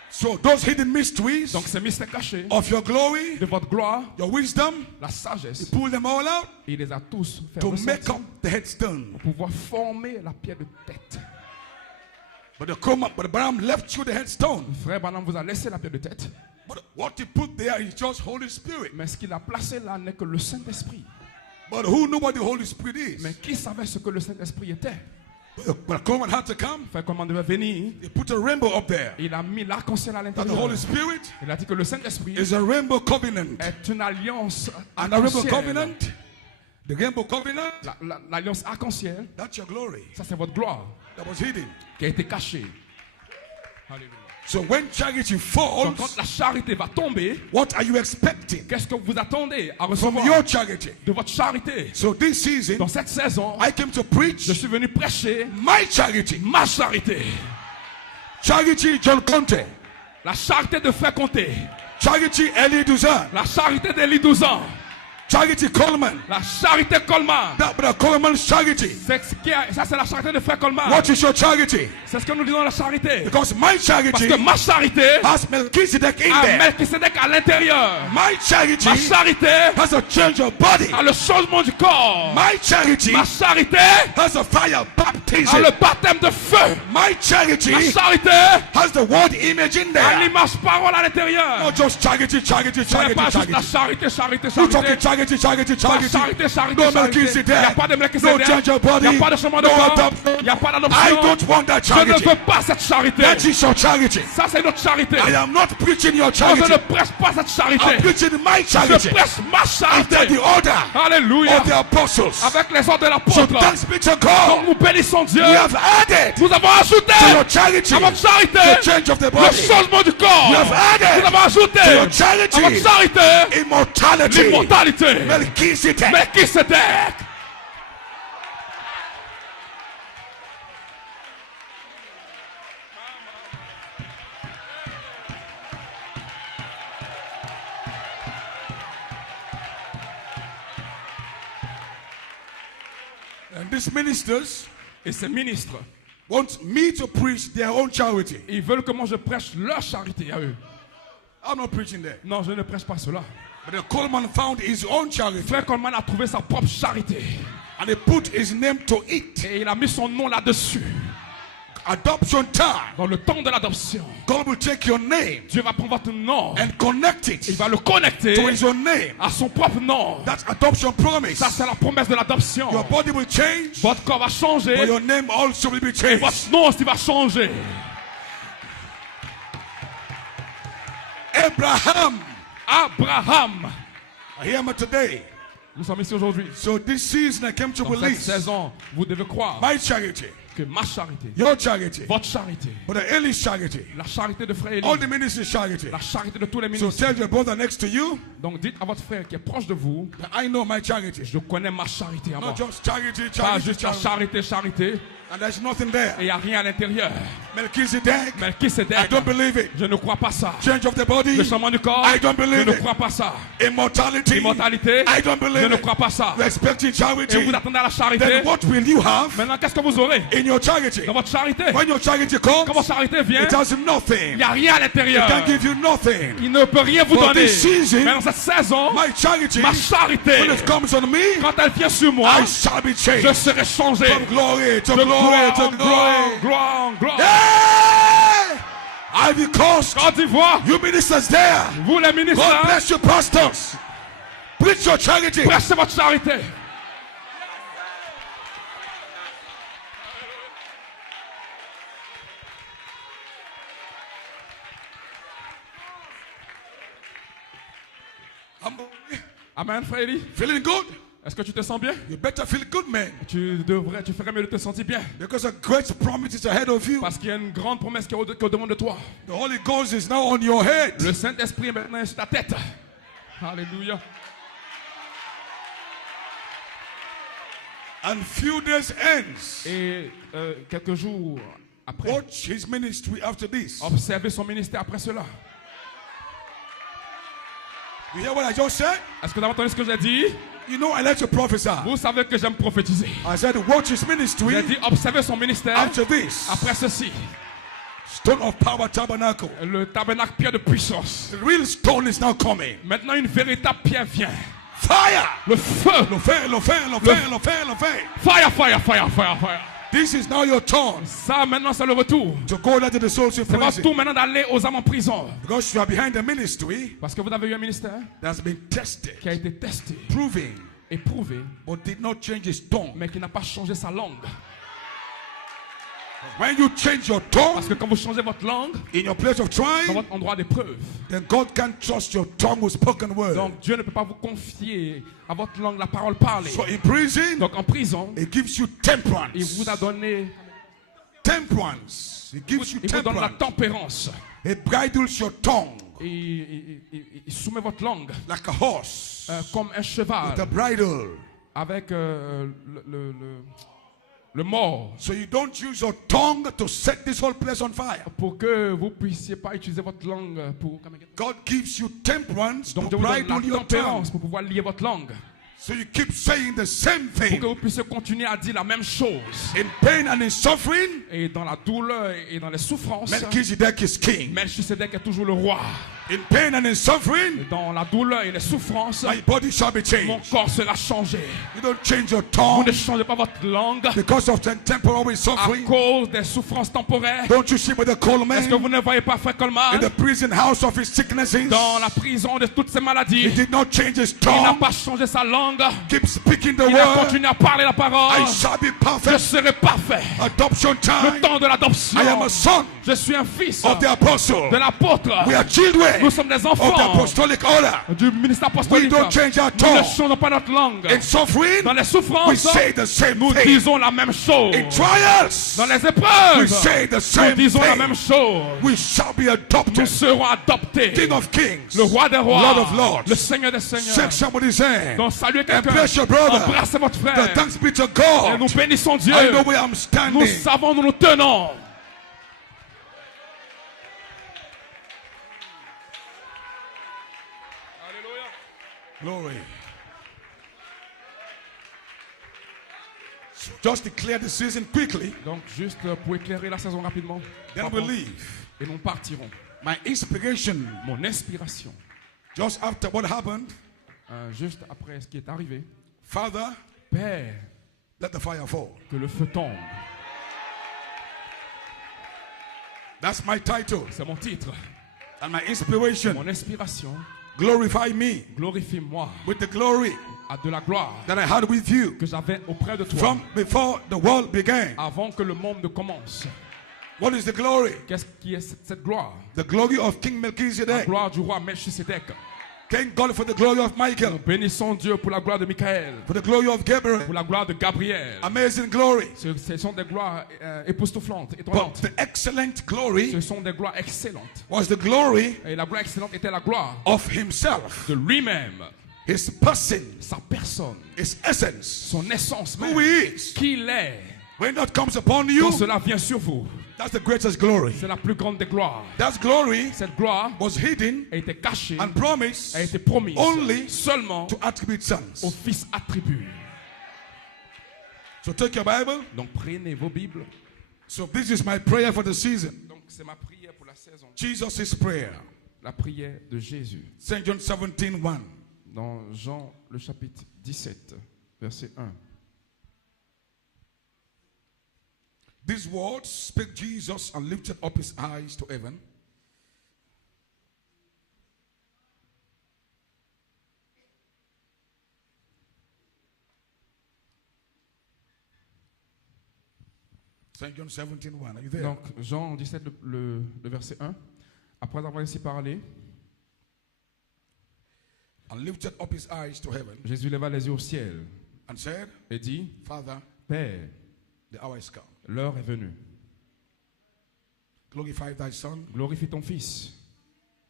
So, those hidden mysteries Donc ces mystères cachés of your glory, de votre gloire, your wisdom, la sagesse, pull them all out il les a tous fait to make ressortir up the headstone. pour pouvoir former la pierre de tête. But the Coleman, but Abraham left you the headstone. Frère Branham vous a laissé la pierre de tête, But what he put there is just Holy Spirit. mais ce qu'il a placé là n'est que le Saint-Esprit. But who knew what the Holy Spirit is? Mais qui savait ce que le Saint-Esprit était? But the Coleman had to come. Frère Colmar devait venir. He put a rainbow up there. Il a mis l'arc-en-ciel à That the l'intérieur. Holy Spirit Il a dit que le Saint-Esprit is a rainbow covenant. est une alliance And a rainbow arc-en-ciel. covenant, the rainbow covenant, L'alliance arc-en-ciel, that's your glory. ça c'est votre gloire That was hidden. qui a été cachée. Alléluia. So when charity Donc falls, quand la charité va tomber, what are you expecting qu'est-ce que vous attendez à from recevoir your charity? de votre charité? So this season, Dans cette saison, I came to preach je suis venu prêcher my charity. ma charité. Charity John Conte. La charité de Frère Comté. Charity Elie Duzan. La charité d'Élie 12 ans. Charity Coleman. La charité Colmar. That but a Coleman's charity. Ça c'est la charité de Frère Colmar. What is your charity? C'est ce que nous disons la charité. Because my Parce charity que ma charité has Melchizedek in a there. Melchisedec à l'intérieur. My charity Ma charité has a change of body. a le changement du corps. My charity Ma charité has a fire a baptism. le baptême de feu. My charity Ma charité has the word image in a there. l'image parole à l'intérieur. Not just charity, charity, Ce n'est charity, pas juste la charity. charité, charité, You talking charité. charity, charity, charity. Charité, charité, No charité. Il Melchizedek. n'y a pas de No Melchizedek. change of Il body. n'y a pas de changement de No corps. adoption. Il n'y a pas I d'adoption. don't want that Je ne charity. veux pas cette charité. That is your charity. Ça, c'est notre charité. I am not preaching your Moi, je charity. ne prêche pas cette charité. I'm preaching my Je charity. prêche ma After charité. the order Alléluia. of the apostles. Avec les ordres de So l'apôtre. thanks be to Donc God. nous bénissons Dieu. We have added Nous avons ajouté to your charity à votre charité the change of the le body. changement du corps. You have added Nous avons ajouté to your à votre charity charité immortality. l'immortalité. Melchizedek. Melchizedek. And these ministers Et ces ministres, want me to preach their own charity. ils veulent que moi je prêche leur charité à eux. I'm not preaching there. Non, je ne prêche pas cela. But the Coleman found his own charity Frère Coleman a trouvé sa propre charité. and he put his name to it. Et il a mis son nom là-dessus. Adoption time. Dans le temps de l'adoption, God will take your name Dieu va prendre votre nom. and connect Il it va le connecter to his own name. à son propre nom. That's adoption promise. Ça, c'est la promesse de l'adoption. Your body will change, Votre corps va but changer your name also will be et changed. votre nom aussi va changer. Abraham, Abraham. I am today. Nous sommes ici aujourd'hui. So this season I came to Dans cette believe saison, vous devez croire my charity, que ma charité, your charity, votre charité, but the Eli's charity, la charité de frère Élie, all the ministry's charity. la charité de tous les So ministres. tell your brother next to you Donc dites à votre frère qui est proche de vous, that I know my charity. je connais ma charité à moi. Not just charity, Pas charity, juste la charity. charité, And there's nothing there. et il n'y a rien à l'intérieur. Melchizedek, I Melchizedek, don't believe it. je ne crois pas ça. Change of the body, Le changement du corps, I don't je believe ne it. crois pas ça. Immortality, Immortalité, I don't je believe ne it. crois pas ça. You're expecting Et charity. vous attendez à la charité. Then what will you have Maintenant, qu'est-ce que vous aurez in your charity? dans votre charité? When your charity comes, Quand votre charité vient, it has il nothing. n'y a rien à It l'intérieur. can give you nothing. Il ne peut rien vous For donner. this season, Mais dans cette saison, my charity, ma charité, when it comes on me, quand elle vient sur moi, I shall be je changed. serai changé. From glory to De glory gloire to en gloire, glory. gloire en gloire. Hey! Ivy Coast, Côte d'Ivoire, you ministers there, vous les ministres, God bless you, pastors. Preach your charity. prêchez votre charité. Amen, frère Élie. Feeling good? Est-ce que tu te sens bien? You better feel good, man. Tu ferais mieux de te sentir bien. Because a great promise is ahead of you. Parce qu'il y a une grande promesse qui est au-devant de toi. The Holy Ghost is now on your head. Le Saint-Esprit est maintenant sur ta tête. Alléluia. And few days ends. Et quelques jours après, Watch his ministry after this. observez son ministère après cela. You hear what I just said? Est-ce que vous avez entendu ce que j'ai dit? You know I like to prophesy. Vous savez que j'aime prophétiser. I said watch his J'ai ministry dit observez son ministère after this. après ceci. Stone of Power Tabernacle. Le tabernacle pierre de puissance. The real stone is now coming. Maintenant une véritable pierre vient. Fire! Le feu. Le feu, le feu, le feu, le feu, le feu. Fire, fire, fire, fire, fire. This is now your turn Ça maintenant c'est le retour. to go down to the souls in C'est votre prison. tour maintenant d'aller aux âmes en prison. Because you are behind the ministry Parce que vous avez eu un ministère that's been tested, qui a été testé, proving, éprouvé, but did not change his tongue. mais qui n'a pas changé sa langue. When you change your Parce tongue que quand vous changez votre langue, in your place of dans trying, votre endroit d'épreuve, then God can't trust your tongue with spoken word. donc Dieu ne peut pas vous confier à votre langue la parole parlée. So in prison, Donc en prison, it gives you il temperance. vous a donné, Temperance. It gives you il vous donne la temperance. tempérance. It bridles your tongue Il soumet votre langue like a horse comme un cheval with a bridle. avec le mort So you don't use your tongue to set this whole place on fire. pour que vous puissiez pas utiliser votre langue pour. God gives you temperance Donc to Dieu vous donne bridle la your tongue. tempérance pour pouvoir lier votre langue. So you keep saying the same Pour que thing. vous puissiez continuer à dire la même chose. In pain and in suffering, Et dans la douleur et dans les souffrances, Melchizedek is king. Melchisedec est toujours le roi. In pain and in suffering, Et dans la douleur et les souffrances, my body shall be mon changed. corps sera changé. You don't change your Vous tongue ne changez pas votre langue because of the temporary à suffering. cause des souffrances temporaires. Don't you see with the cold Est-ce que man vous ne voyez pas Frère in Coleman the prison house of his sicknesses? dans la prison de toutes ces maladies? He did not change his Il n'a tongue. pas changé sa langue. Keep speaking the Il a word. continué à parler la parole. I shall be Je perfect. serai parfait. Adoption Le time. temps de l'adoption. I am a son Je suis un fils of the apostle. de l'apôtre. We are children Nous sommes des of the enfants apostolic order. du ministère We apostolique. don't change our Nous ne tongue. changeons pas notre langue. In suffering, Dans les we souffrances, say the same nous thing. disons la même chose. In trials, Dans les we épreuves, say the nous same disons la même thing. chose. We shall be Nous adopted. serons adoptés. King of kings, Le roi des rois, Lord of lords. le Seigneur des seigneurs. Shake somebody's hand. Donc saluez And quelqu'un. bless your brother. Embrassez votre The frère. thanks be to Et God. nous bénissons Dieu. I know where I'm Nous standing. savons, nous nous tenons. Glory. So just declare the season quickly. Donc juste pour éclairer la saison rapidement. Then we leave. Et nous partirons. My inspiration, Mon inspiration, just after what happened, juste après ce qui est arrivé. Father, Père, let the fire fall. que le feu tombe. That's my title. C'est mon titre. And my inspiration, Mon inspiration, glorify me glorifie-moi with the glory à de la gloire that I had with you que j'avais auprès de toi from before the world began. avant que le monde ne commence. What is the glory? Qu'est-ce qui est cette gloire? The glory of King La Melchizedek. gloire du roi Melchisedec. Thank God for the glory of Michael, Nous bénissons Dieu pour la gloire de Michael, for the glory of Gabriel. pour la gloire de Gabriel. Amazing glory. Ce sont des gloires époustouflantes, But étonnantes. the excellent glory Ce sont des gloires excellentes. was the glory Et la gloire excellente était la gloire of himself, de lui-même, his person, sa personne, his essence, son essence même, who he is. qui il est. When that comes upon you, Quand cela vient sur vous, that's the greatest glory. c'est la plus grande des gloires. That glory Cette gloire was hidden a été cachée, and promised a été promise only seulement to attribute au sons. Fils attribué. So take your Bible. Donc prenez vos Bibles. So this is my prayer for the season. Donc c'est ma prière pour la saison. Jesus' prayer. La prière de Jésus. St. John 17:1. Dans Jean le chapitre 17, verset 1. These words spake Jesus and lifted up his eyes to heaven. St. John 17:1. Are you there? Donc Jean 17, le verset 1. Après avoir ainsi parlé, And lifted up his eyes to heaven Jésus leva les yeux au ciel and said, et dit, Father, Père, the hour is come. l'heure est venue. Glorify thy Son, Glorifie ton Fils,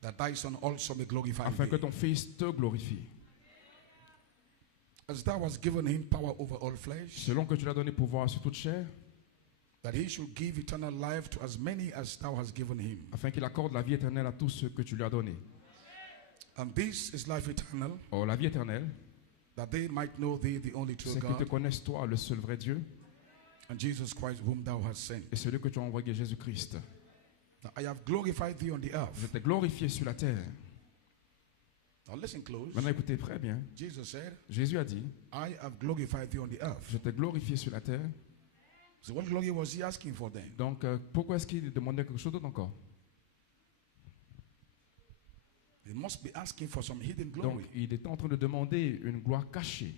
that thy Son also may glorify afin que thee. ton Fils te glorifie. As thou hast given him power over all flesh, Selon que tu l'as donné pouvoir sur toute chair, that he should give eternal life to as many as thou hast given him. afin qu'il accorde la vie éternelle à tous ceux que tu lui as donnés. And this is life eternal, Or la vie éternelle, that they might know thee, the only true c'est qu'ils te God, connaissent toi, le seul vrai Dieu, and Jesus Christ, whom thou hast sent. et celui que tu as envoyé, Jésus-Christ. Now I have glorified thee on the Je earth. t'ai glorifié sur la terre. Now listen close. Maintenant écoutez très bien. Jesus said, Jésus a dit, I have glorified thee on the earth. je t'ai glorifié sur la terre. So what glory was he asking for then? Donc pourquoi est-ce qu'il demandait quelque chose d'autre encore? He must be asking for some hidden Donc glory. il était en train de demander une gloire cachée.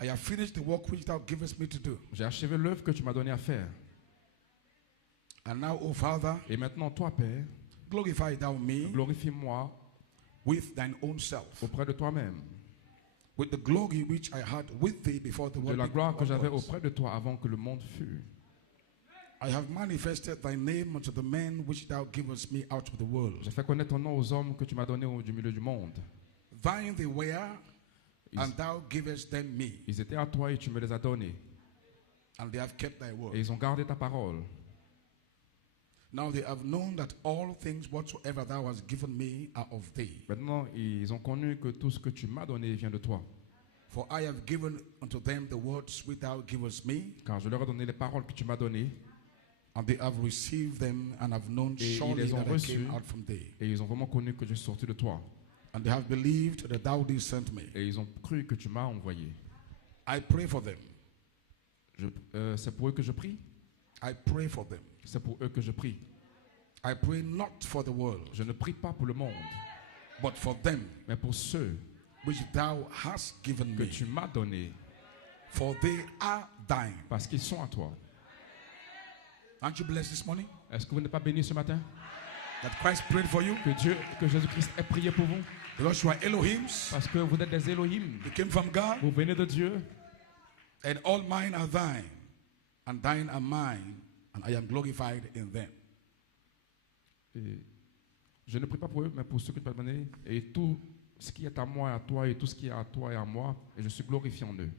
I have finished the work which thou givest me to do. J'ai achevé l'œuvre que tu m'as donné à faire. And now, O Father, Et maintenant, toi, Père, glorify thou me glorifie-moi with thine own self, auprès de toi-même, with the glory which I had with thee before the de world la gloire que j'avais was. auprès de toi avant que le monde fût. I have manifested thy name unto the men which thou givest me out of the world. J'ai fait connaître ton nom aux hommes que tu m'as donnés du milieu du monde. Thine they were, and thou givest them me, Ils étaient à toi et tu me les as donnés. and they have kept thy Et word. ils ont gardé ta parole. Now they have known that all things whatsoever thou hast given me are of thee. Maintenant, ils ont connu que tout ce que tu m'as donné vient de toi. For I have given unto them the words which thou givest me, Car je leur ai donné les paroles que tu m'as données and they have received them and have known Et ils surely les ont that I came reçus. out from thee. et ils ont vraiment connu que je suis sorti de toi. And they have believed that thou didst send me. Et ils ont cru que tu m'as envoyé. I pray for them. C'est pour eux que je prie. I pray for them. C'est pour eux que je prie. I pray not for the world, Je ne prie pas pour le monde, but for them mais pour ceux which thou hast given que me. tu m'as donnés, For they are thine. parce qu'ils sont à toi. Aren't you blessed this morning? Est-ce que vous n'êtes pas bénis ce matin? That Christ prayed for you? Que Jésus-Christ ait prié pour vous? Because you are Elohims. Parce que vous êtes des Elohim. You came from God. Vous venez de Dieu. And all mine are thine. And thine are mine. And I am glorified in them. Et je ne prie pas pour eux, mais pour ceux que tu m'as donnés. Et tout ce qui est à moi est à toi, et tout ce qui est à toi est à moi. Et je suis glorifié en eux.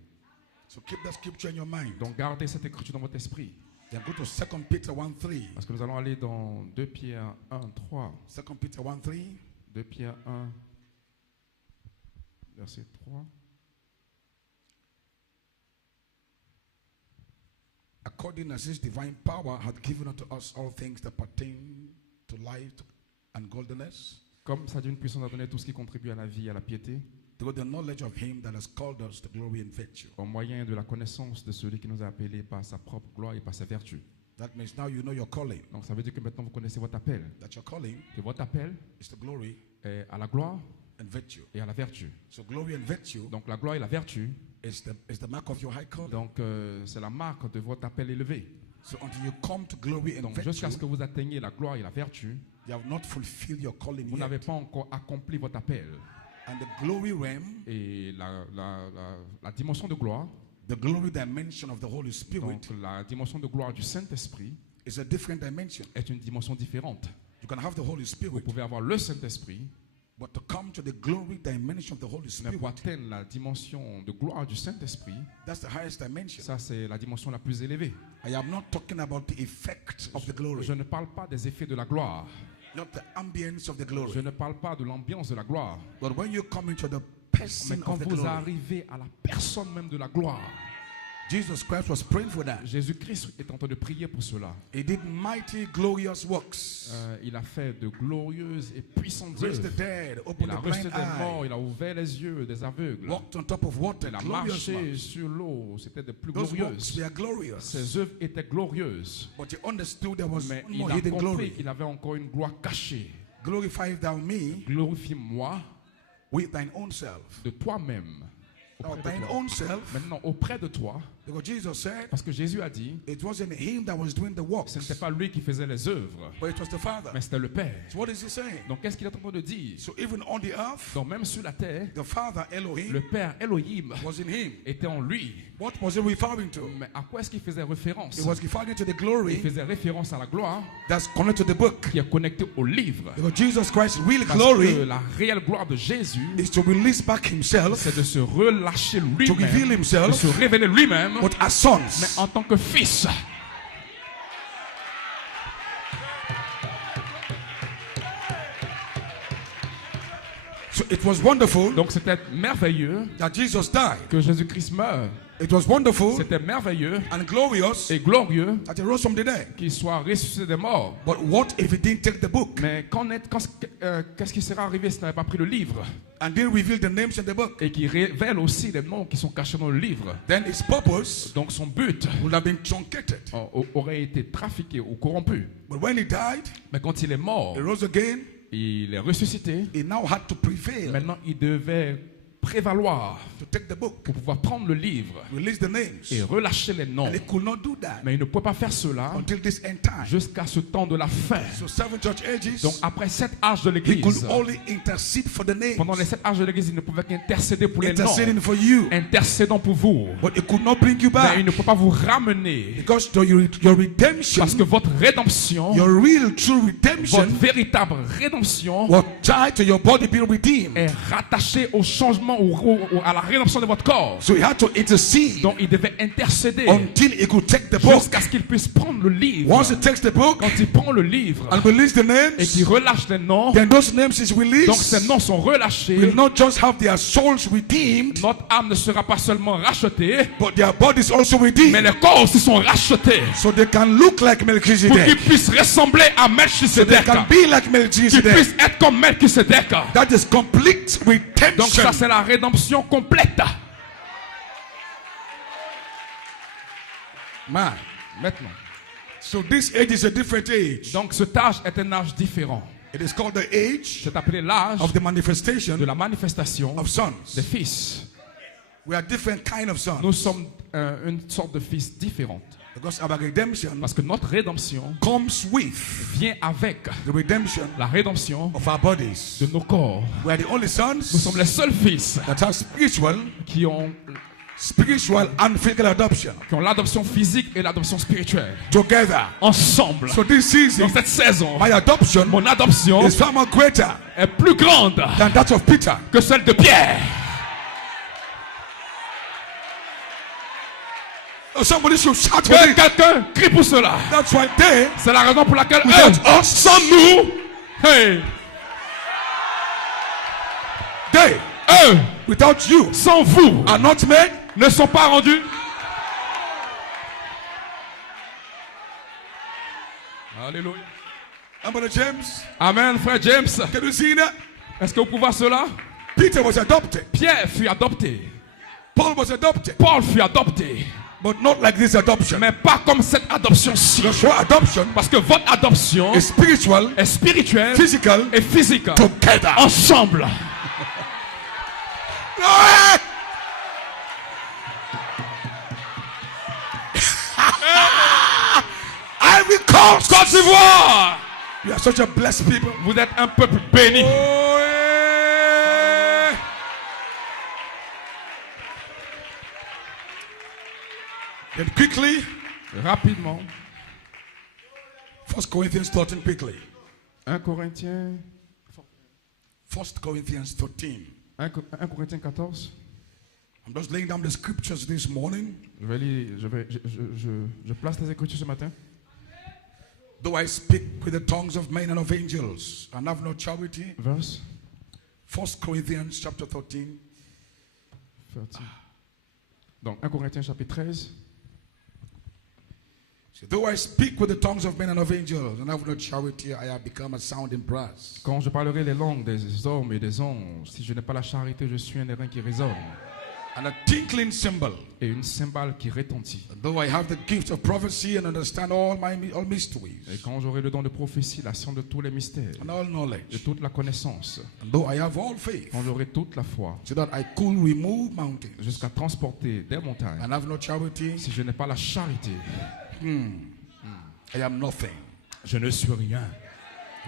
So keep that scripture in your mind. Donc gardez cette écriture dans votre esprit. Then go to 2 Peter 1:3. Parce que nous allons aller dans 2 Pierre 1, 3. 2 Peter 1:3. 2 Pierre 1, verset 3. According as his divine power hath given unto us all things that pertain to life and godliness, Comme sa divine puissance a donné tout ce qui contribue à la vie et à la piété, through the knowledge of him that has called us to glory and virtue. au moyen de la connaissance de celui qui nous a appelés par sa propre gloire et par sa vertu. That means now you know your calling. Donc ça veut dire que maintenant vous connaissez votre appel. That your calling Que votre appel is to glory est à la gloire and virtue. et à la vertu. So glory and virtue Donc la gloire et la vertu, is the mark of your high calling. donc c'est la marque de votre appel élevé. So until you come to glory and Donc virtue, jusqu'à ce que vous atteigniez la gloire et la vertu, you have not fulfilled your calling vous n'avez yet. pas encore accompli votre appel. And the glory realm, Et la dimension de gloire, the glory dimension of the Holy Spirit, donc la dimension de gloire du Saint-Esprit, is a different dimension. est une dimension différente. You can have the Holy Vous Spirit, pouvez avoir le Saint-Esprit, but to come to the glory dimension of the Holy mais Spirit, pour atteindre la dimension de gloire du Saint-Esprit, that's the highest dimension. ça c'est la dimension la plus élevée. I am not talking about the effect of the glory, Je ne parle pas des effets de la gloire. not the ambience of the Je glory. ne parle pas de l'ambiance de la gloire. But when you come into the Mais person quand of the vous glory, arrivez à la personne même de la gloire, Jesus Christ was praying for that. Jésus-Christ est en train de prier pour cela. He did mighty, glorious works. Il a fait de glorieuses et puissantes Raised the œuvres. dead, Il opened a the rejeté blind des morts, eye, il a ouvert les yeux des aveugles. walked on top of water, Il a glorious marché ones. sur l'eau. C'était des plus Those works glorieuses. were glorious. Ses œuvres étaient glorieuses. But he understood there was Mais one il more a hidden compris glory. qu'il avait encore une gloire cachée. Glorify thou me Glorifie-moi with thine own self. de toi-même. Now, Auprès de thine toi. own self, Maintenant, auprès de toi, because Jesus said parce que Jésus a dit, it wasn't him that was doing the works, ce n'était pas lui qui faisait les œuvres, but it was the Father. mais c'était le Père. So what is he saying? Donc, qu'est-ce qu'il est en train de dire? So even on the earth, Donc, même sur la terre, the Father le Elohim Père Elohim was in him. était en lui. What was he referring to? Mais à quoi est-ce qu'il faisait référence? It was referring to the Il glory faisait référence à la gloire that's connected to the book. qui est connectée au livre. Because Jesus Christ's real Parce que glory la réelle gloire de Jésus, is to release back himself, c'est de se relâcher to lui-même, reveal de himself, se révéler lui-même, but as mais sons. en tant que fils. So it was wonderful Donc c'était merveilleux that Jesus died. que Jésus-Christ meure. It was wonderful C'était merveilleux and glorious et glorieux that he rose from the dead. qu'il soit ressuscité des morts. But what if he didn't take the book Mais qu'est-ce qui serait arrivé s'il n'avait pas pris le livre and didn't reveal the names in the book? et qui révèle aussi les noms qui sont cachés dans le livre? Then his purpose Donc son but would have been truncated. aurait été trafiqué ou corrompu. But when he died, Mais quand il est mort, he rose again. il est ressuscité. He now had to prevail Maintenant, il devait prévaloir to take the book, pour pouvoir prendre le livre release the names. et relâcher les noms. And he could not do that Mais il ne pouvait pas faire cela until this end time. jusqu'à ce temps de la fin. So 7 church Donc ages, après 7 âges de he could l'Église, only intercede for the names. pendant les 7 âges de l'Église, il ne pouvait qu'intercéder pour les noms. Interceding for you. Intercédant pour vous. But he could not bring you Mais il back. ne peut pas vous ramener. Because your redemption, Parce que votre rédemption, your real true votre redemption, véritable rédemption was tied to your body being redeemed. est rattachée au changement rassemblement ou à la rédemption de votre corps. So he had to intercede Donc il devait intercéder until he could take the book. jusqu'à ce qu'il puisse prendre le livre. Once he takes the book Quand il prend le livre and release the et names, qu'il relâche les noms, then those names is donc ces released. noms sont relâchés. Will not just have their souls redeemed, Notre âme ne sera pas seulement rachetée, but their bodies also mais redeemed. les corps aussi sont rachetés So they can look like pour qu'ils Melchizedek. puissent ressembler à So they Melchisedec, can be like qu'ils Melchizedek. puissent être comme Melchisedec. That is complete Donc ça redemption. c'est la rédemption complète. Man. Maintenant, So this age is a different age. donc cet âge est un âge différent. It is called the age C'est appelé l'âge of the manifestation de la manifestation of sons. des fils. We are different kind of sons. Nous sommes une sorte de fils différente. Because our redemption Parce que notre rédemption comes with vient avec the redemption la rédemption of our bodies. de nos corps. We are the only Nous sons sommes les seuls fils that have spiritual and physical adoption l'adoption physique et l'adoption spirituelle together. ensemble. So this season, Dans cette saison, my adoption mon adoption is far more greater est plus grande than that of Peter. que celle de Pierre. Somebody should shout for Que it. quelqu'un crie pour cela. That's why they, C'est la raison pour laquelle Without eux, us, sans nous, hey, eux, without you, sans vous, are not made. ne sont pas rendus. Alléluia. And Brother James, Amen, frère James. can you see that? Est-ce que vous pouvez voir cela? Peter was adopted. Pierre fut adopté. Paul was adopted. Paul fut adopté. But not like this adoption. Mais pas comme cette adoption-ci. Because your adoption Parce que votre adoption is spiritual, est spirituelle physical, et physique. together. Ensemble. Ivory Coast. Côte d'Ivoire. You are such a blessed people. Vous êtes un peuple béni. Oh, yeah. Then quickly, Rapidement. 1 Corinthians 13 quickly. 1 Corinthiens 1 Corinthians 13. 1 Corinthiens 14. I'm just laying down the scriptures this morning. Je place les écritures ce matin. Though I speak with the tongues of men and of angels and have no charity. Verse 1 Corinthians chapter 13. 13. Donc 1 Corinthiens chapitre 13. Though I speak with the tongues of men and of angels and have no charity, I have become a sounding brass. Quand je parlerai les langues des hommes et des anges, si je n'ai pas la charité, je suis un airain qui résonne And a tinkling cymbal. et une cymbale qui retentit. Though I have the gift of prophecy and understand all mysteries Et quand j'aurai le don de prophétie, la science de tous les mystères, and all de knowledge, toute la connaissance, and though I have all faith, quand j'aurai toute la foi, so that I could remove mountains jusqu'à transporter des montagnes, and have no charity, si je n'ai pas la charité, I am nothing. je ne suis rien.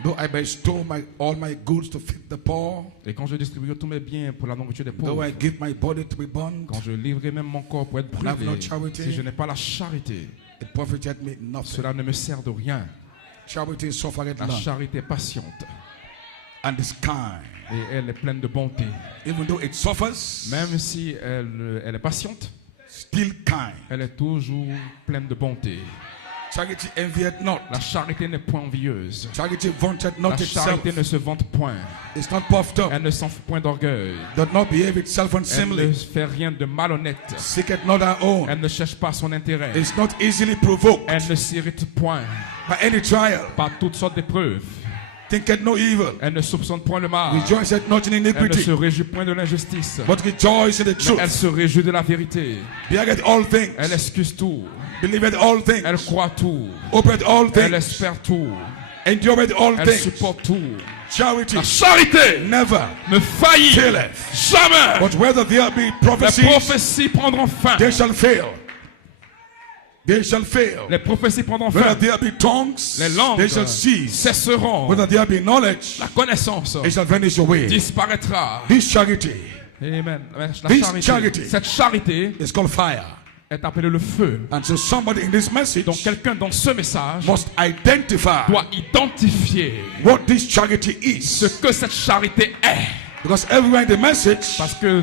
Though I bestow all my goods to feed the poor, Et quand je distribuerai tous mes biens pour la nourriture des though pauvres, I give my body to be burned, quand je livrerai même mon corps pour être And have no brûlé, charity, si je n'ai pas la charité, it profiteth me nothing. cela ne me sert de rien. Charity suffereth La long charité est patiente and is kind. et elle est pleine de bonté. Even though it suffers, Même si elle est patiente, still kind. elle est toujours pleine de bonté. Charity envieth not. La charité n'est point envieuse. Charity vaunteth not La itself. charité ne se vante point. It's not puffed up. Elle ne s'en fout point d'orgueil. Doth not behave itself Elle ne unseemly. fait rien de malhonnête. Seeketh not her own. Elle ne cherche pas son intérêt. Is not easily provoked Elle ne s'irrite point by any trial. par toutes sortes d'épreuves. Thinketh no evil. Elle ne soupçonne point le mal. Rejoiceth not in Elle ne iniquity. se réjouit point de l'injustice. But rejoice in the Mais truth. elle se réjouit de la vérité. Beareth all things. Elle excuse tout. Believeth all things. Elle croit tout. Hopeth all Elle things. espère tout. Endureth all Elle things. supporte tout. Charity La charité never ne faillit faileth. jamais. But whether there be Les prophecies, prophéties prendront fin. they shall fail. They shall fail. Les prophéties prendront Whether fin. there be tongues, Les langues they shall cease. cesseront. Whether there be knowledge, La connaissance it shall vanish away. disparaîtra. This charity Amen. La This charité. charity. Cette charité is called fire. est appelée le feu. And so somebody in this message Donc quelqu'un dans ce message must identify doit identifier what this charity ce is. que cette charité est. Because everywhere in the message, Parce que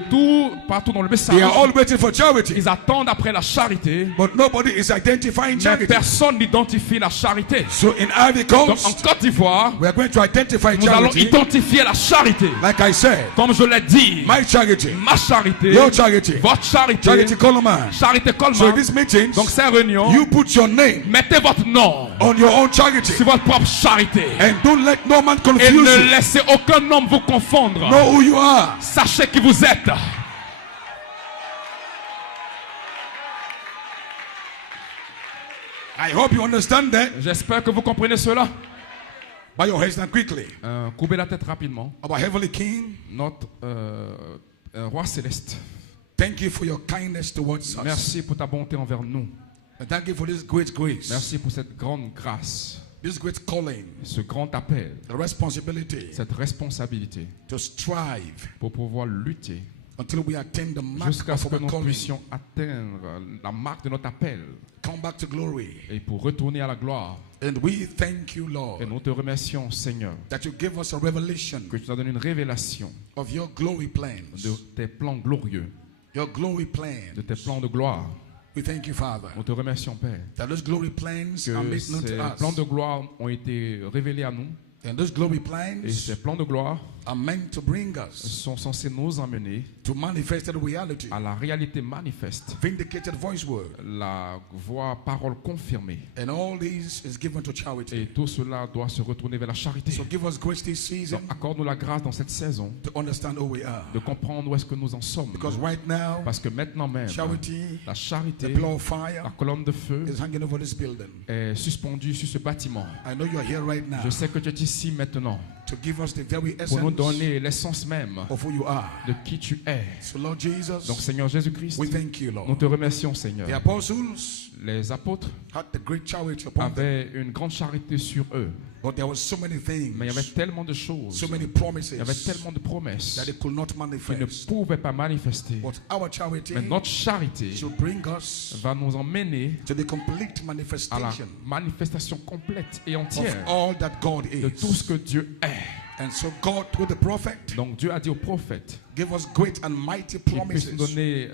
partout dans le message, they are all waiting for charity. ils attendent après la charité, But nobody is identifying mais charity. personne n'identifie la charité. So in Ivory Donc en Coast, Côte d'Ivoire, we are going to identify nous allons charity. identifier la charité. Like I said, Comme je l'ai dit, my charity, ma charité, your charity, votre charité, charity Coleman. charité So Coleman. in this meeting, Donc ces réunions, you put your name mettez votre nom on your own charity. sur votre propre charité. And don't let no man Et confuse ne you. laissez aucun homme vous confondre. Know who you are. Sachez qui vous êtes. I hope you understand that. J'espère que vous comprenez cela. Bow your heads down quickly. Courbez la tête rapidement. Our Heavenly King, Notre roi céleste, thank you for your kindness towards us. merci pour ta bonté envers nous. And thank you for this great grace, Merci pour cette grande grâce, this great calling, ce grand appel, the responsibility cette responsabilité to strive pour pouvoir lutter until we attain the mark jusqu'à ce of que our nous calling. puissions atteindre la marque de notre appel Come back to glory. et pour retourner à la gloire. And we thank you, Lord, Et nous te remercions, Seigneur, that you give us a revelation que tu nous as donné une révélation of your glory plans. de tes plans glorieux, Your glory plans. de tes plans de gloire. We thank you, Father, Nous te remercions, Père, that those glory plans are que made known ces to plans us. de gloire ont été révélés à nous. And those glory Et plans ces plans de gloire are meant to bring us sont censés nous emmener to manifested reality, à la réalité manifeste, vindicated voice word. la voix, parole confirmée. And all this is given to charity. Et tout cela doit se retourner vers la charité. So give us grace this season Donc, accorde-nous la grâce dans cette saison to understand who we are. de comprendre où est-ce que nous en sommes. Because right now, Parce que maintenant même, charity, la the charité, pillar of la fire, colonne de feu is hanging over this building. est suspendue sur ce bâtiment. I know you're here right now Je sais que tu es ici maintenant to give us the very pour nous essence donner l'essence même of who you are. de qui tu es. So Lord Jesus, Donc Seigneur Jésus-Christ, we thank you, nous Lord. te remercions Seigneur. The apostles Les apôtres had the great charity upon them, avaient une grande charité sur eux. but there were so many things, Mais il y avait tellement de choses, so many il promises y avait tellement de promesses that they could not qui ne manifest. pouvaient pas manifester. But our charity Mais notre charité should bring us va nous emmener to the complete à la manifestation manifestation complète et of entière all that God de tout is. ce que Dieu est. And so God, through the prophet, Donc Dieu a dit aux prophètes give us great and mighty qu'il puisse nous promises, donner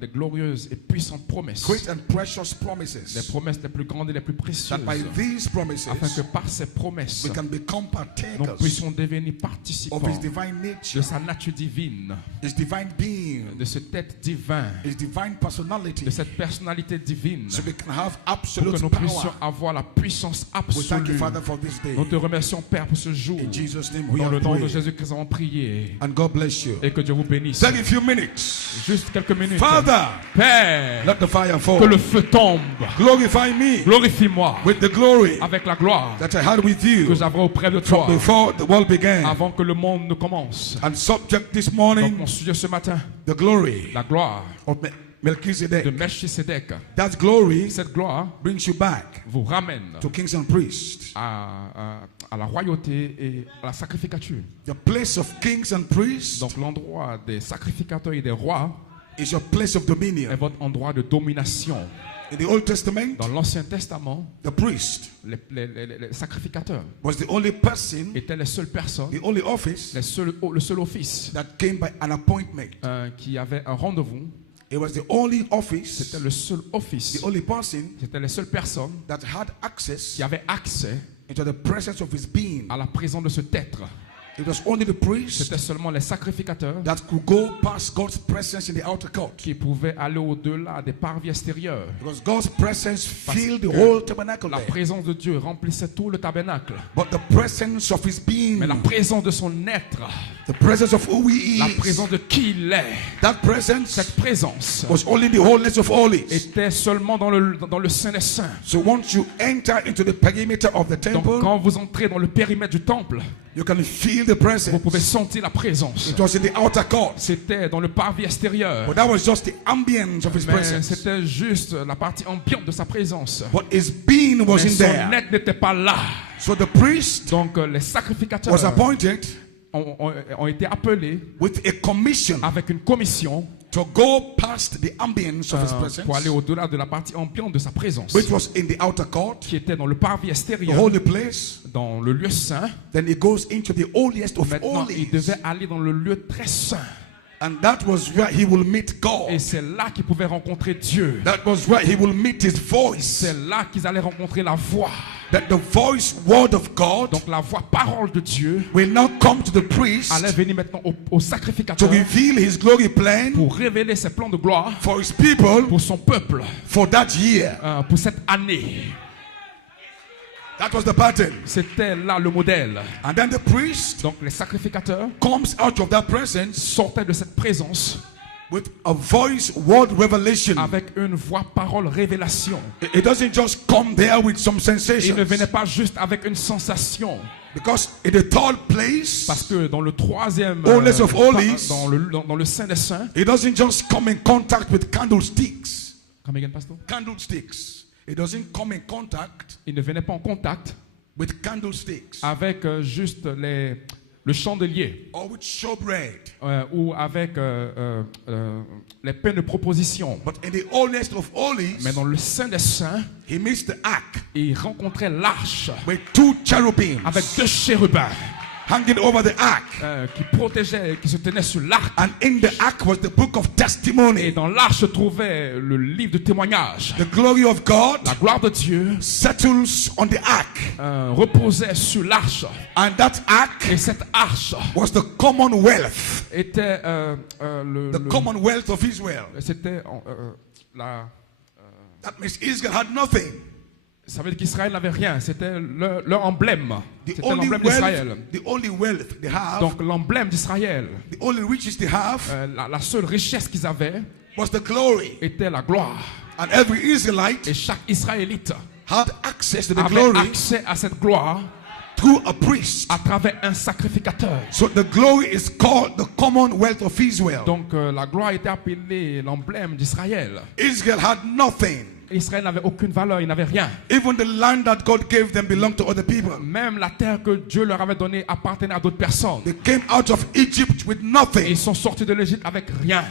des glorieuses et puissantes promesses. great and precious Les promises, promesses les plus grandes et les plus that précieuses. by these promises Afin que par ces promesses, we can become nous partakers puissions devenir of participants His divine de nature, sa nature divine, His divine being, de ce être divin, His divine personality, de cette personnalité divine, so we can have pour absolute que nous puissions power. avoir la puissance We thank you, absolue. Father, for this day. Nous te remercions, Père, pour ce jour. In Jesus' name we Dans le have nom de prayed. Jésus-Christ, nous avons prié. And God bless you. Et que Dieu vous bénisse. Take a few minutes. Juste quelques minutes. Father, Père, let the fire que fall. le feu tombe. Glorify me Glorifie-moi with the glory avec la gloire that I had with que you j'avais auprès de from toi before the world began. avant que le monde ne commence. And subject this Donc, morning, mon sujet ce matin, the glory la gloire of de Melchizedek. Melchisedec. That glory Cette gloire brings you back vous ramène to kings and priests. à la royauté et à la sacrificature. The place of kings and priests Donc l'endroit des sacrificateurs et des rois is your place of est dominion. votre endroit de domination. In the Old Testament, Dans l'Ancien Testament, the priest les sacrificateurs was the only person, étaient les seules personnes, the only office le seul office that came by an appointment. qui avait un rendez-vous. It was the only office, C'était le seul office, the only person c'était les seules personnes that had access qui avaient accès into the presence of his being. à la présence de cet être. It was only the priest C'était seulement les sacrificateurs that could go past God's presence in the outer court. qui pouvaient aller au-delà des parvis extérieurs. Because God's presence filled the que whole tabernacle La there. présence de Dieu remplissait tout le tabernacle. But the presence of his being, Mais la présence de son être, the presence of who he la is, présence de qui il est, that presence cette présence was only in the holiness of holies. était seulement dans le Saint des Saints. So once you enter into the perimeter of the Donc temple, quand vous entrez dans le périmètre du temple, you can feel the vous presence. pouvez sentir la présence. It was in the outer court, C'était dans le parvis extérieur. but that was just the ambience of his Mais presence. c'était juste la partie ambiante de sa présence. But his being was Mais in son there. être n'était pas là. So the priest Donc les sacrificateurs was appointed ont été appelés with a commission avec une commission to go past the ambience of his presence, pour aller au-delà de la partie ambiante de sa présence, which was in the outer court, qui était dans le parvis the extérieur, holy place. dans le lieu saint. Then he goes into the holiest of Maintenant, il holies. devait aller dans le lieu très saint. And that was where he will meet Et God. c'est là qu'ils pouvaient rencontrer Dieu. That was where he will meet his voice. C'est là qu'ils allaient rencontrer la voix. That the voice, word of God, Donc la voix, parole de Dieu, will now come to the priest allait venir maintenant au to sacrificateur reveal his glory plan pour révéler ses plans de gloire for his people pour son peuple, for that year. pour cette année. That was the pattern. C'était là le modèle. And then the priest Donc les sacrificateurs comes out of that presence sortaient de cette présence with a voice, word revelation. avec une voix, parole, révélation. It doesn't just come there with some Il ne sensations. venait pas juste avec une sensation. Because in the third place, Parce que dans le troisième, Holiest of Holies, dans le Saint des Saints, it doesn't just come in contact with candlesticks. Come again, pastor? Candlesticks. It doesn't come in contact Il ne venait pas en contact with candlesticks avec juste le chandelier or with showbread. ou avec les pains de proposition. But in the holiest of holies, Mais dans le Saint des Saints, he meets the ark il rencontrait l'arche with two cherubims avec deux chérubins hanging over the ark. qui protégeaient, qui se tenaient sur l'arc. And in the ark was the book of Et testimony. dans l'arche se trouvait le livre de témoignage. The glory of God La gloire de Dieu settles on the ark. reposait sur l'arche. And that ark Et cette arche was the commonwealth. était The commonwealth of Israel. c'était That means Israel had nothing. ça veut dire qu'Israël n'avait rien. C'était leur emblème. The C'était only l'emblème d'Israël. wealth, the only wealth they have, Donc l'emblème d'Israël, the only riches they have, la seule richesse qu'ils avaient was the glory. était la gloire. And every Israelite Et chaque Israélite had access to the avait glory accès à cette gloire through a priest. à travers un sacrificateur. So the glory is called the commonwealth of Israel. Donc la gloire était appelée l'emblème d'Israël. Israel had nothing. Israël n'avait aucune valeur, il n'avait rien. Even the land that God gave them belonged to other people. Même la terre que Dieu leur avait donnée appartenait à d'autres personnes. They came out of Egypt with Et nothing. ils sont sortis de l'Égypte avec rien.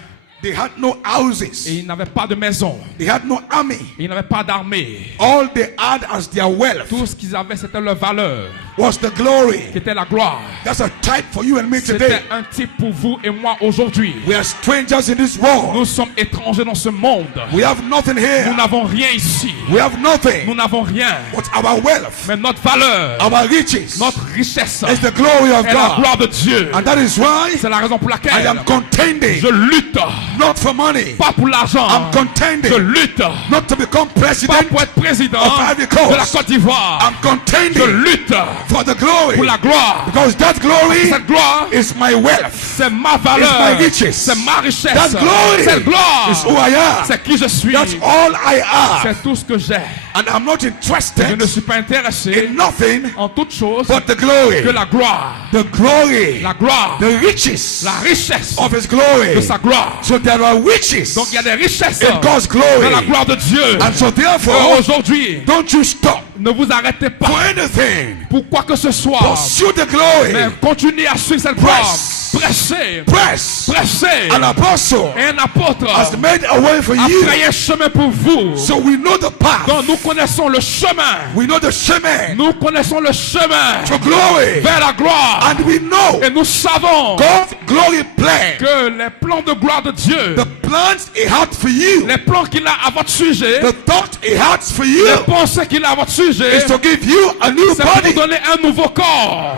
They had no Et houses. ils n'avaient pas de maison. They had no army. Et ils n'avaient pas d'armée. All they had as their wealth Tout ce qu'ils avaient, c'était leur valeur, was the glory. qui était la gloire. That's a type for you and me C'était today. un type pour vous et moi aujourd'hui. We are strangers in this world. Nous sommes étrangers dans ce monde. We have nothing Nous here. n'avons rien ici. We have Nous nothing. n'avons rien. But our wealth, Mais notre valeur, our riches, notre richesse is the glory of est la God. gloire de Dieu. And that is why C'est la raison pour I laquelle am contending, je lutte, not for money. pas pour l'argent. I'm Je contending, lutte, not to become pas president pour être président of Ivory de la Coast. Côte d'Ivoire. I'm Je contending lutte for the glory. pour la gloire. Because that glory Cette gloire, is my wealth. c'est ma It's valeur. my riches. C'est ma richesse. That glory Cette gloire, is who I am. c'est qui je suis. That's all I am. C'est tout ce que j'ai. And I'm not Je interested ne suis pas intéressé in nothing en toute chose but the glory. que la gloire. The glory. La gloire, The riches la richesse of His glory. de sa gloire. So there are riches Donc il y a des richesses in God's de la glory. gloire de Dieu. And so therefore, Aujourd'hui, don't you stop ne vous arrêtez for pas anything. pour quoi que ce soit. Pursue the glory. Mais continuez à suivre cette gloire. Press. Prêchez. Press. Prêchez. An apostle Et un apôtre has made a way for a you. créé un chemin pour vous. So we know the path. Donc nous connaissons le chemin. We know the chemin Nous connaissons le chemin to glory. vers la gloire. And we know Et nous savons God's glory plan. que les plans de gloire de Dieu, The plans He had for you. les plans qu'il a à votre sujet, The thought He had for you les pensées qu'il a à votre sujet, is to give you a new c'est pour vous body. donner un nouveau corps.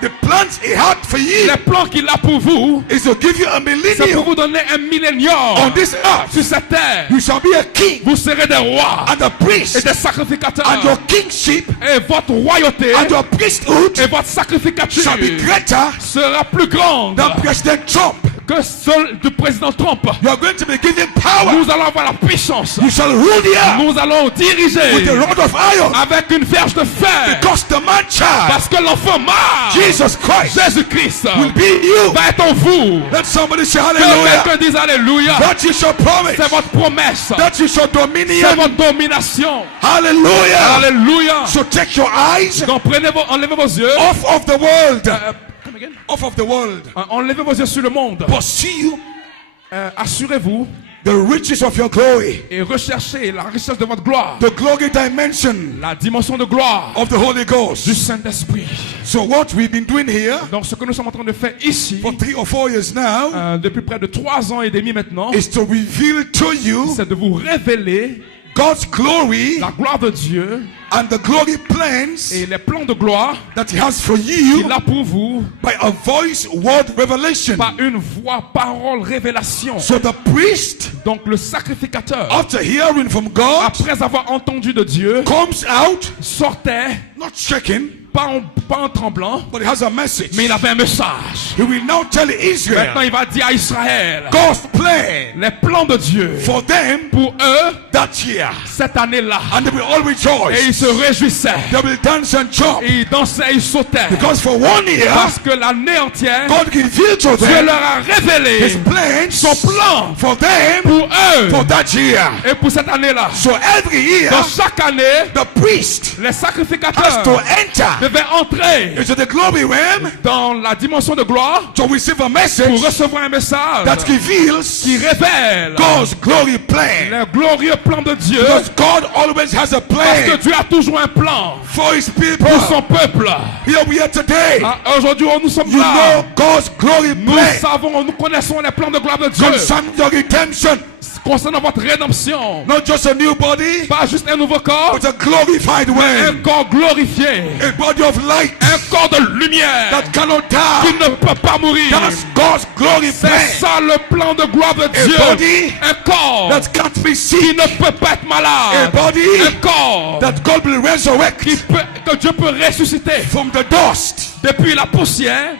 The plans He had for you Les plans qu'il a pour vous, is to give you a c'est pour millennium vous donner un millénium on this earth. sur cette terre. You shall be a king Vous serez des rois and a et priest, des sacrificateurs. and your kingship Et votre royauté and your priesthood et votre sacrificature shall be greater sera plus grande than President Trump. que celle du président Trump. You are going to be given power. Nous allons avoir la puissance. You shall rule the earth Nous allons with diriger a rod of iron. avec une verge de fer. Because the man child, Parce que l'enfant mâle, Jesus Christ, Jésus-Christ, will be in you. va être en vous. Let somebody say Que hallelujah. quelqu'un dise Alléluia. That you shall promise. C'est votre promesse. That you shall C'est dominion. votre domination. Hallelujah. Alléluia. So take your eyes Donc enlevez vos yeux. off of the world. Come again. Off of the world. Enlevez vos yeux sur le monde. Pursue assurez-vous the riches of your glory, et recherchez la richesse de votre gloire, the glory dimension la dimension de gloire of the Holy Ghost. du Saint-Esprit. So what we've been doing here Donc ce que nous sommes en train de faire ici, for 3 or 4 years now depuis près de 3 ans et demi maintenant, is to reveal to you c'est de vous révéler God's glory la gloire de Dieu and the glory plans et les plans de gloire that He has for qu'il you a pour vous by a voice word revelation. par une voix, parole, révélation. So the priest, Donc le sacrificateur, after hearing from God, après avoir entendu de Dieu, comes out, sortait, not shaking, pas en tremblant, but he has a message. mais il avait un message. He will now tell Maintenant Israel il va dire à Israël God's plan les plans de Dieu for them pour eux that year. cette année-là. And they will all Et ils rejoice. se réjouissaient. They will dance and jump. Et ils dansaient, ils sautaient. Because for 1 year, Parce que l'année entière, God revealed to Dieu them leur a révélé His plans son plan for them pour eux for that year. et pour cette année-là. So every year, Dans chaque année, the priest les has sacrificateurs to enter devaient entrer into the glory realm dans la dimension de gloire to receive a pour message recevoir un message that qui reveals révèle God's glory plan. le glorieux plan de Dieu. Because God always has a Parce que plan Dieu a toujours un plan for His people. pour son peuple. Here we are today. Ah, aujourd'hui, nous sommes You là. know God's glory Nous plan savons, nous connaissons les plans de gloire de Dieu concerning your redemption. concernant votre rédemption. Not just a new body, Pas juste un nouveau corps, but a glorified un one. corps glorifié, A body of light un corps de lumière that cannot qui die. ne peut pas mourir. That's God's glory C'est plan. ça le plan de gloire de Dieu. body Un corps That can't be qui seen. ne peut pas être A malade. body Un corps that God will resurrect que Dieu peut ressusciter from the dust. depuis la poussière.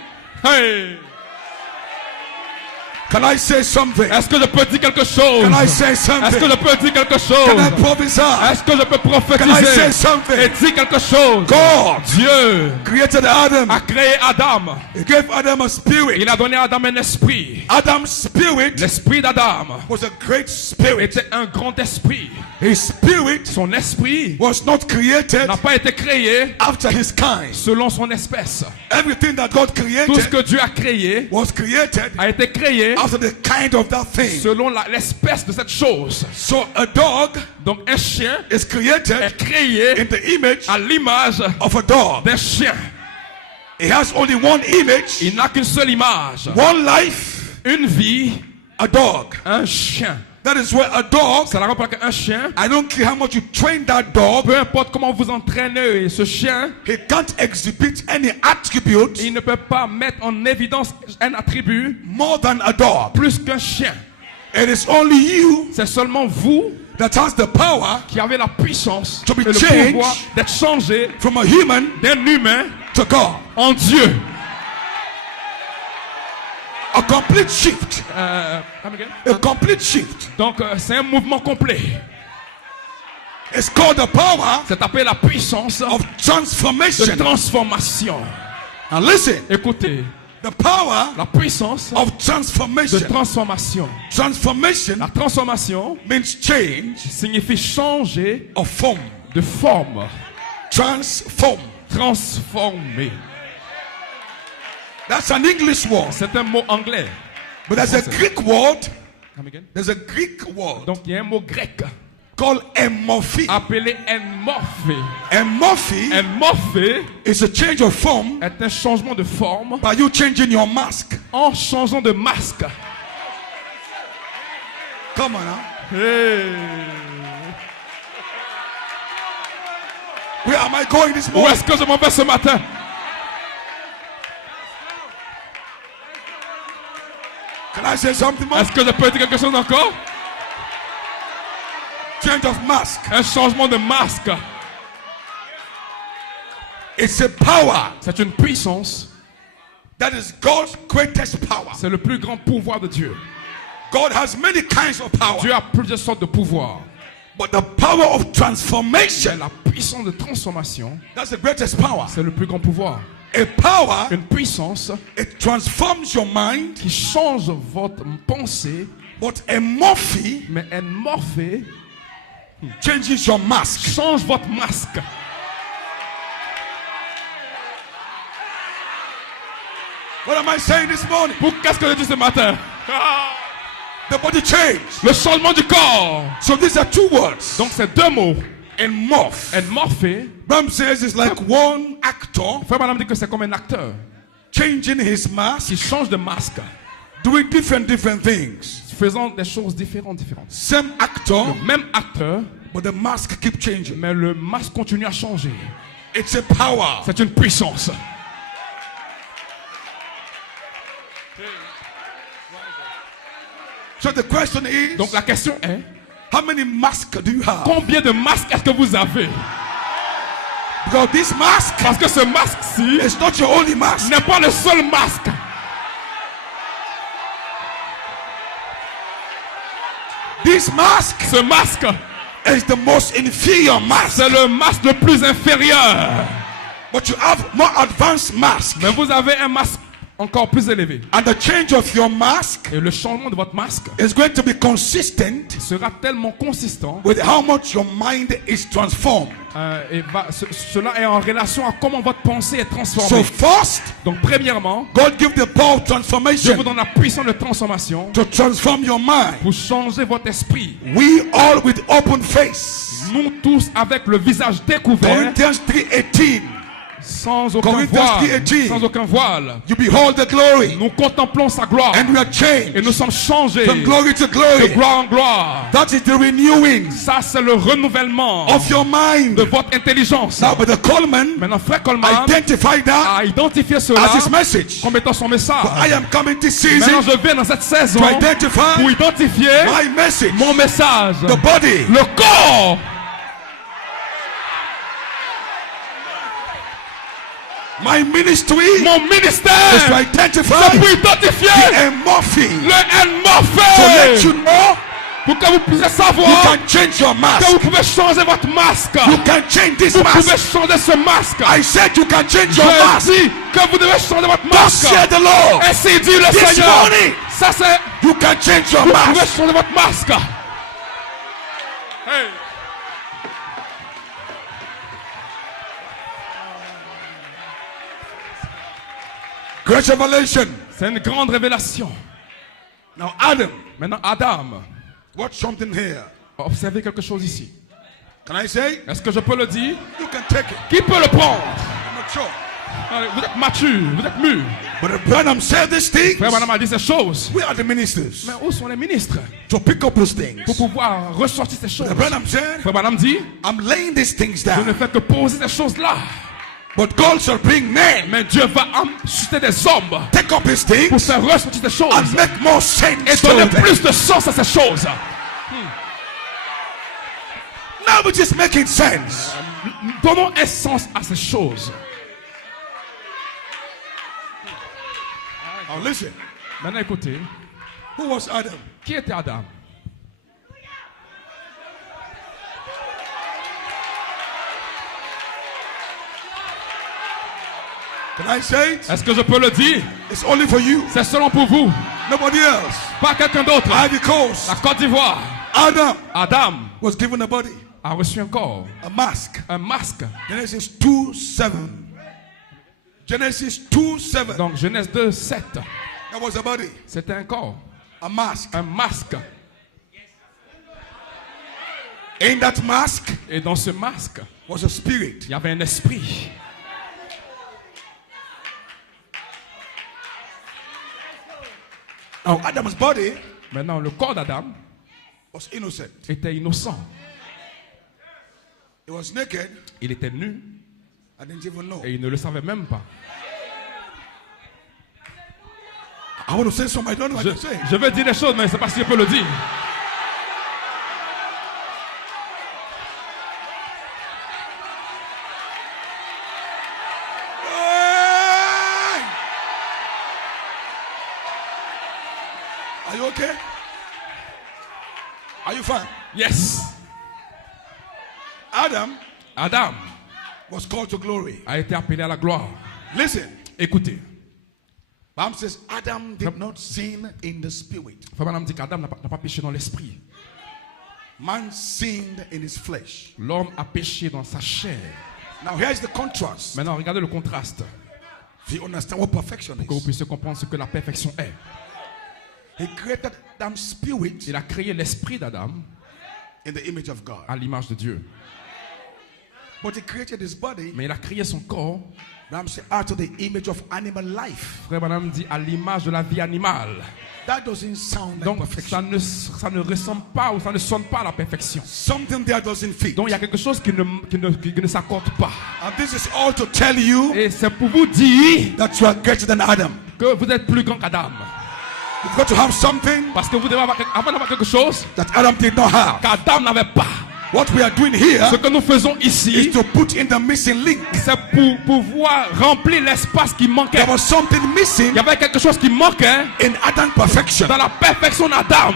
Hey. Can I say something? Est-ce que je peux dire quelque chose? Can I say Est-ce que something? je peux dire quelque chose? Can I prophesy? Est-ce que je peux Can I say prophétiser et something? dire quelque chose? God Dieu created Adam. a créé Adam. He gave Adam a spirit. Il a donné à Adam un esprit. Adam's spirit L'esprit d'Adam was a great spirit. était un grand esprit. His spirit Son esprit was not created n'a pas été créé after his kind. selon son espèce. Everything that God Tout ce created que Dieu a créé was created a été créé after the kind of that thing. selon l'espèce de cette chose. So a dog Donc un chien is created est créé in the image à l'image of a dog. d'un chien. It has only one image, Il n'a qu'une seule image. one life, Une vie, a dog. un chien. That is where a dog, C'est la raison pour laquelle un chien, I don't care how much you train that dog, peu importe comment vous entraînez ce chien, he can't exhibit any attribute il ne peut pas mettre en évidence un attribut more than a dog. plus qu'un chien. It is only you C'est seulement vous that has the power qui avez la puissance To be et le changed pouvoir d'être changé from a human d'un humain to God. en Dieu. A complete shift. Come again? A complete shift. Donc c'est un mouvement complet. It's called the power C'est appelé la puissance of de transformation. transformation. And listen, Écoutez, the power la puissance of de transformation. transformation. Transformation La transformation means change signifie changer of form. de forme, Transform. transformer. That's an English word. C'est un mot anglais. But there's a Greek word. Come again? There's a Greek word Donc il y a un mot grec called emorphe. appelé enmorphé. Emorphe Enmorphé is a change of form est un changement de forme by you changing your mask. en changeant de masque. Come on now. Hey. Where am I going this Où morning? est-ce que je m'en vais ce matin? Can I say something more? Est-ce que je peux dire quelque chose encore? Change of mask. Un changement de masque. It's a power C'est une puissance. that is God's greatest power. C'est le plus grand pouvoir de Dieu. God has many kinds of power. Dieu a plusieurs sortes de pouvoirs. But the power of Mais transformation, la puissance de transformation, that's the greatest power. c'est le plus grand pouvoir. A power, Une puissance it transforms your mind, qui change votre pensée, but emorphe mais enmorphé changes your mask. change votre masque. What am I saying this morning? Pour qu'est-ce que je dis ce matin? The body changed. Le changement du corps. So these are two words. Donc c'est deux mots. And morph. And morpher. Bam says it's like one actor Frère Branham dit que c'est comme un acteur changing his mask, qui change de masque, doing different things. faisant des choses différentes. Same actor, Même acteur, but the mask keep changing. mais le masque continue à changer. It's a power. C'est une puissance. So the question is, Donc la question est, how many masks do you have? combien de masques est-ce que vous avez? Because this mask Parce que ce masque-ci is not your only mask. n'est pas le seul masque. This mask Ce masque, is the most inferior mask. c'est le masque le plus inférieur. But you have more advanced mask. Mais vous avez un masque encore plus élevé. And the change of your mask Et le changement de votre masque is going to be consistent sera tellement consistant with how much your mind is transformed. cela est en relation à comment votre pensée est So transformée. first, Donc premièrement, God give the power of Dieu vous transformation donne la puissance de transformation to transform your mind. pour changer votre esprit. We all with open face. Nous tous avec le visage découvert, Corinthians 3:18. sans aucun Corinthians voile, 3:18. sans aucun voile. You behold the glory, Nous contemplons sa gloire and we are et changed nous sommes changés from glory to de glory. gloire en gloire. That is the renewing Ça, c'est le renouvellement of your mind. de votre intelligence. Now, but the Coleman Maintenant, frère Coleman identified that a identifié cela as his message. comme étant son message. I am coming this Maintenant, season je viens dans cette saison to identify pour identifier my message, mon message. the body. Le corps. My ministry Mon is to ministère. identify C'est pour identifier the morphine. le To let you morphée. know Pour que vous puissiez you savoir can change your que mask. vous pouvez changer votre masque. You can change this Vous pouvez mask. changer ce masque. I said you can change your Je mask. dis que vous devez changer votre Thus masque. said the Lord. Ainsi dit le This Seigneur. morning, Ça c'est, you can change your vous pouvez mask. changer votre masque. Hey. Great revelation. C'est une grande révélation. Now, Adam, Maintenant, Adam, watch something here. observez quelque chose ici. Can I say? Est-ce que je peux le dire? You can take it. Qui peut le prendre? I'm not sure. Allez, vous êtes mature, vous êtes mûr. But if Branham said these things, Frère Branham a dit ces choses. we are the ministers Mais où sont les ministres to pick up those things. pour pouvoir ressortir ces choses? The Branham said, Frère Branham dit, I'm laying these things je ne down, fais que poser ces choses-là. but God shall bring men, Mais Dieu va susciter des hommes take up his pour things, faire ressortir ces choses and make more et sense to donner them. plus de sens à ces choses. Now it is making sense. Donnons un sens à ces choses. Now listen, Maintenant écoutez, who was Adam? qui était Adam? Can I say it? Est-ce que je peux le dire? It's only for you, C'est seulement pour vous, nobody else. pas quelqu'un d'autre. Ivory Coast. La Côte d'Ivoire, Adam Adam was given a body, a reçu un corps, a mask. un masque. Genesis 2:7. Genesis 2:7. Donc Genèse 2, 7, That was a body, c'était un corps, a mask. un masque. In that mask Et dans ce masque, was a spirit. il y avait un esprit. Now Adam's body Maintenant, le corps d'Adam was innocent. était innocent. He was naked. Il était nu I didn't even know. et il ne le savait même pas. I want to say something. I don't know what to say. Je veux dire des choses, mais je ne sais pas si je peux le dire. Hey! Are you okay? Are you fine? Yes. Adam Adam was called to glory. a été appelé à la gloire. Listen, Écoutez, Bible says Adam did not sin in the spirit. Frère Branham dit qu'Adam n'a pas péché dans l'esprit. Man sinned in his flesh. L'homme a péché dans sa chair. Now here's the contrast. Maintenant, regardez le contraste If you understand what perfection pour que vous is. puissiez comprendre ce que la perfection est. He created Adam's spirit Il a créé l'esprit d'Adam in the image of God. à l'image de Dieu. But he created his body, Mais il a créé son corps, out of the image of animal life. frère Branham dit, à l'image de la vie animale. That doesn't sound like Donc perfection. ça ne ressemble pas ou ça ne sonne pas à la perfection. Something there doesn't fit. Donc il y a quelque chose qui ne s'accorde pas. And this is all to tell you Et c'est pour vous dire that you are greater than Adam. que vous êtes plus grand qu'Adam. You've got to have something Parce que vous devez avoir, avant d'avoir quelque chose that Adam did not have. qu'Adam n'avait pas. What we are doing here Ce que nous faisons is ici, to put in the missing link. c'est pour pouvoir remplir l'espace qui manquait. There was something missing Il y avait quelque chose qui manquait in Adam's perfection. dans la perfection d'Adam.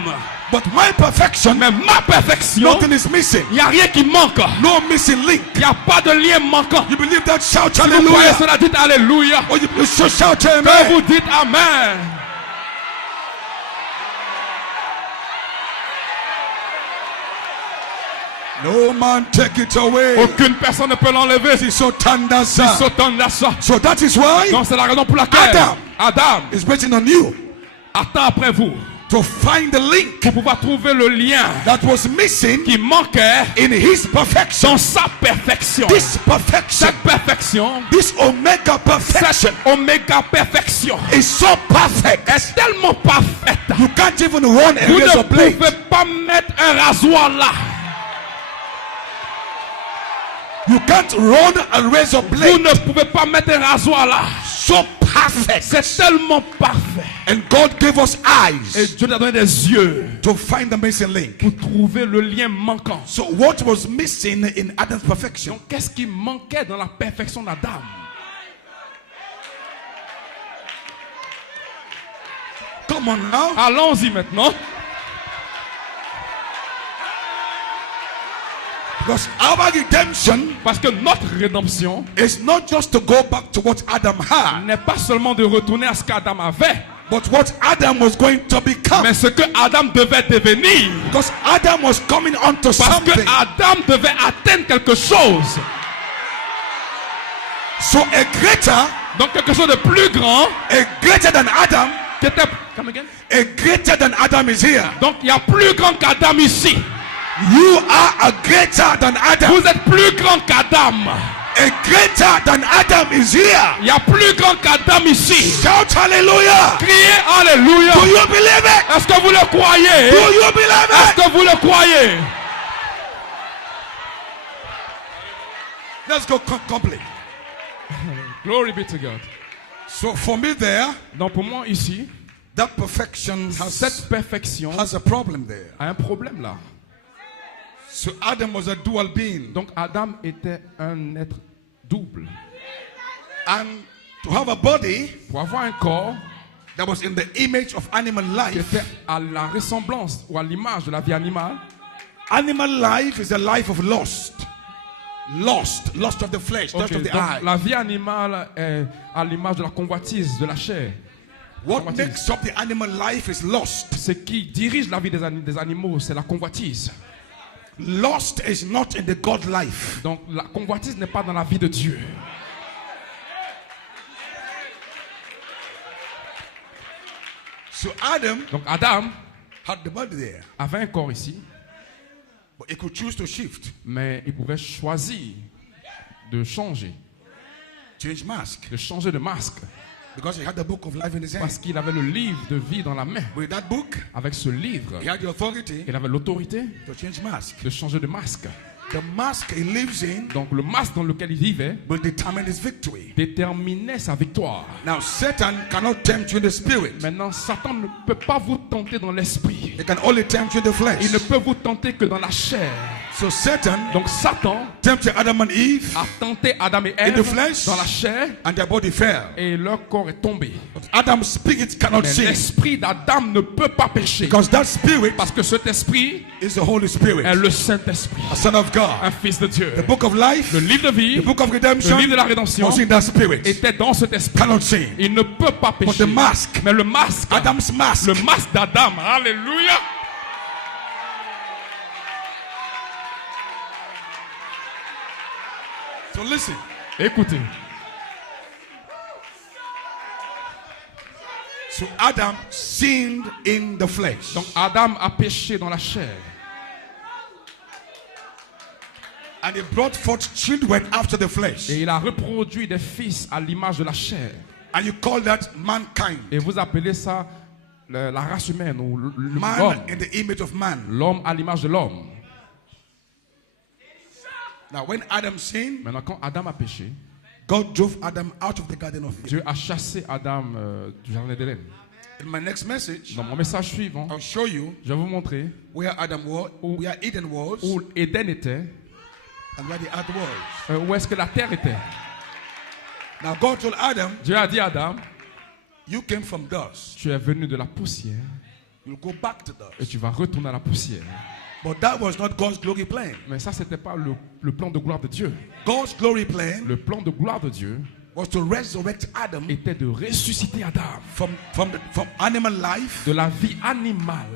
But my perfection, Mais ma perfection, nothing is missing. il n'y a rien qui manque. No missing link. Il n'y a pas de lien manquant. You believe that? Shout Vous croyez hallelujah. cela, dites Alléluia. Or you should shout Que amen. vous dites Amen. No man take it away. Aucune personne ne peut l'enlever. C'est so tender, Il sir. s'attend à ça. So that is why Donc c'est la raison pour laquelle Adam it's waiting on you attend après vous to find the link pour pouvoir trouver le lien that was missing qui manquait in his perfection. dans sa perfection. This perfection, Cette perfection, this omega perfection cette oméga perfection is so perfect. est tellement parfaite. You can't even run a Vous ne razor blade. pouvez pas mettre un rasoir là. You can't run a razor Vous blade. ne pouvez pas mettre un rasoir là. So perfect. C'est tellement parfait. And God gave us Et eyes Dieu nous a donné des yeux to find the missing link. pour trouver le lien manquant. So what was missing in Adam's perfection? Donc qu'est-ce qui manquait dans la perfection d'Adam? Come on now. Allons-y maintenant. Because our redemption Parce que notre rédemption is not just to go back to what Adam had, n'est pas seulement de retourner à ce qu'Adam avait, but what Adam was going to become. mais ce que Adam devait devenir. Because Adam was coming onto Parce que something. Adam devait atteindre quelque chose. So a greater, Donc quelque chose de plus grand greater than Adam, qui était... Come again? a greater than Adam is here. Donc il y a plus grand qu'Adam ici. You are a greater than Adam. Vous êtes plus grand qu'Adam. A greater than Adam is here. Il y a plus grand qu'Adam ici. Shout hallelujah. Criez Alléluia. Do you believe it? Est-ce que vous le croyez? Do you believe Est-ce it? que vous le croyez? Let's go complete. Glory be to God. So for me there, Donc pour moi ici, that perfection cette perfection has a problem there. a un problème là. So Adam was a dual being. Donc Adam était un être double. And to have a body Pour avoir un corps that was in the image of animal qui life. était à la ressemblance ou à l'image de la vie animale. Animal life is a life of lust. Lust of the flesh, lust Ok, of the donc eye. la vie animale est à l'image de la convoitise, de la chair. What Convoitise. makes up the animal life is lust. Ce qui dirige la vie des animaux, c'est la convoitise. Lust is not in the God life. Donc la convoitise n'est pas dans la vie de Dieu. So Adam Donc Adam had the body there, avait un corps ici, but he could choose to shift, mais il pouvait choisir de changer change mask, de masque, because he had the book of life in his hand. parce qu'il avait le livre de vie dans la main. With that book, Avec ce livre, he had the authority il avait l'autorité to change mask. de changer de masque. The mask he lives in Donc le masque dans lequel il vivait will determine his victory. déterminait sa victoire. Now, Satan cannot tempt you in the spirit. Maintenant, Satan ne peut pas vous tenter dans l'esprit. He can only tempt you in the flesh. Il ne peut vous tenter que dans la chair. So Satan Donc Satan tempted Adam and Eve, a tenté Adam et In the Ève flesh. dans la chair and their body fell. et leur corps est tombé. But Adam's spirit cannot Mais sin, l'esprit d'Adam ne peut pas pécher. because that spirit Parce que cet esprit is the Holy Spirit, est le Saint-Esprit, a son of un God. fils de Dieu. The book of life, Le livre de vie, the book of le redemption livre de la rédemption was in that spirit. était dans cet esprit. Cannot sin. Il ne peut pas But pécher. the mask, Mais le masque, Adam's mask, le masque d'Adam, alléluia. so listen. Écoutez, So Adam sinned in the flesh. Donc Adam a péché dans la chair. And he brought forth children after the flesh. Et il a reproduit des fils à l'image de la chair. And you call that mankind. Et vous appelez ça la race humaine ou Man l'homme. in the image of man. L'homme à l'image de l'homme. Now when Adam sinned, Maintenant, quand Adam a péché, God drove Adam out of the Garden of Eden. Dieu a chassé Adam du jardin d'Éden. In my next message, Dans mon message suivant, I'll show you je vais vous montrer where Adam was, where Eden was, où Éden était, and where the earth was. où est-ce que la terre était. Now God told Adam, Dieu a dit à Adam, you came from dust. tu es venu de la poussière You'll go back to et dust. tu vas retourner à la poussière. But that was not God's glory plan. Mais ça, c'était pas le plan de gloire de Dieu. God's glory plan Le plan de gloire de Dieu was to resurrect Adam était de ressusciter Adam from animal life, de la vie animale,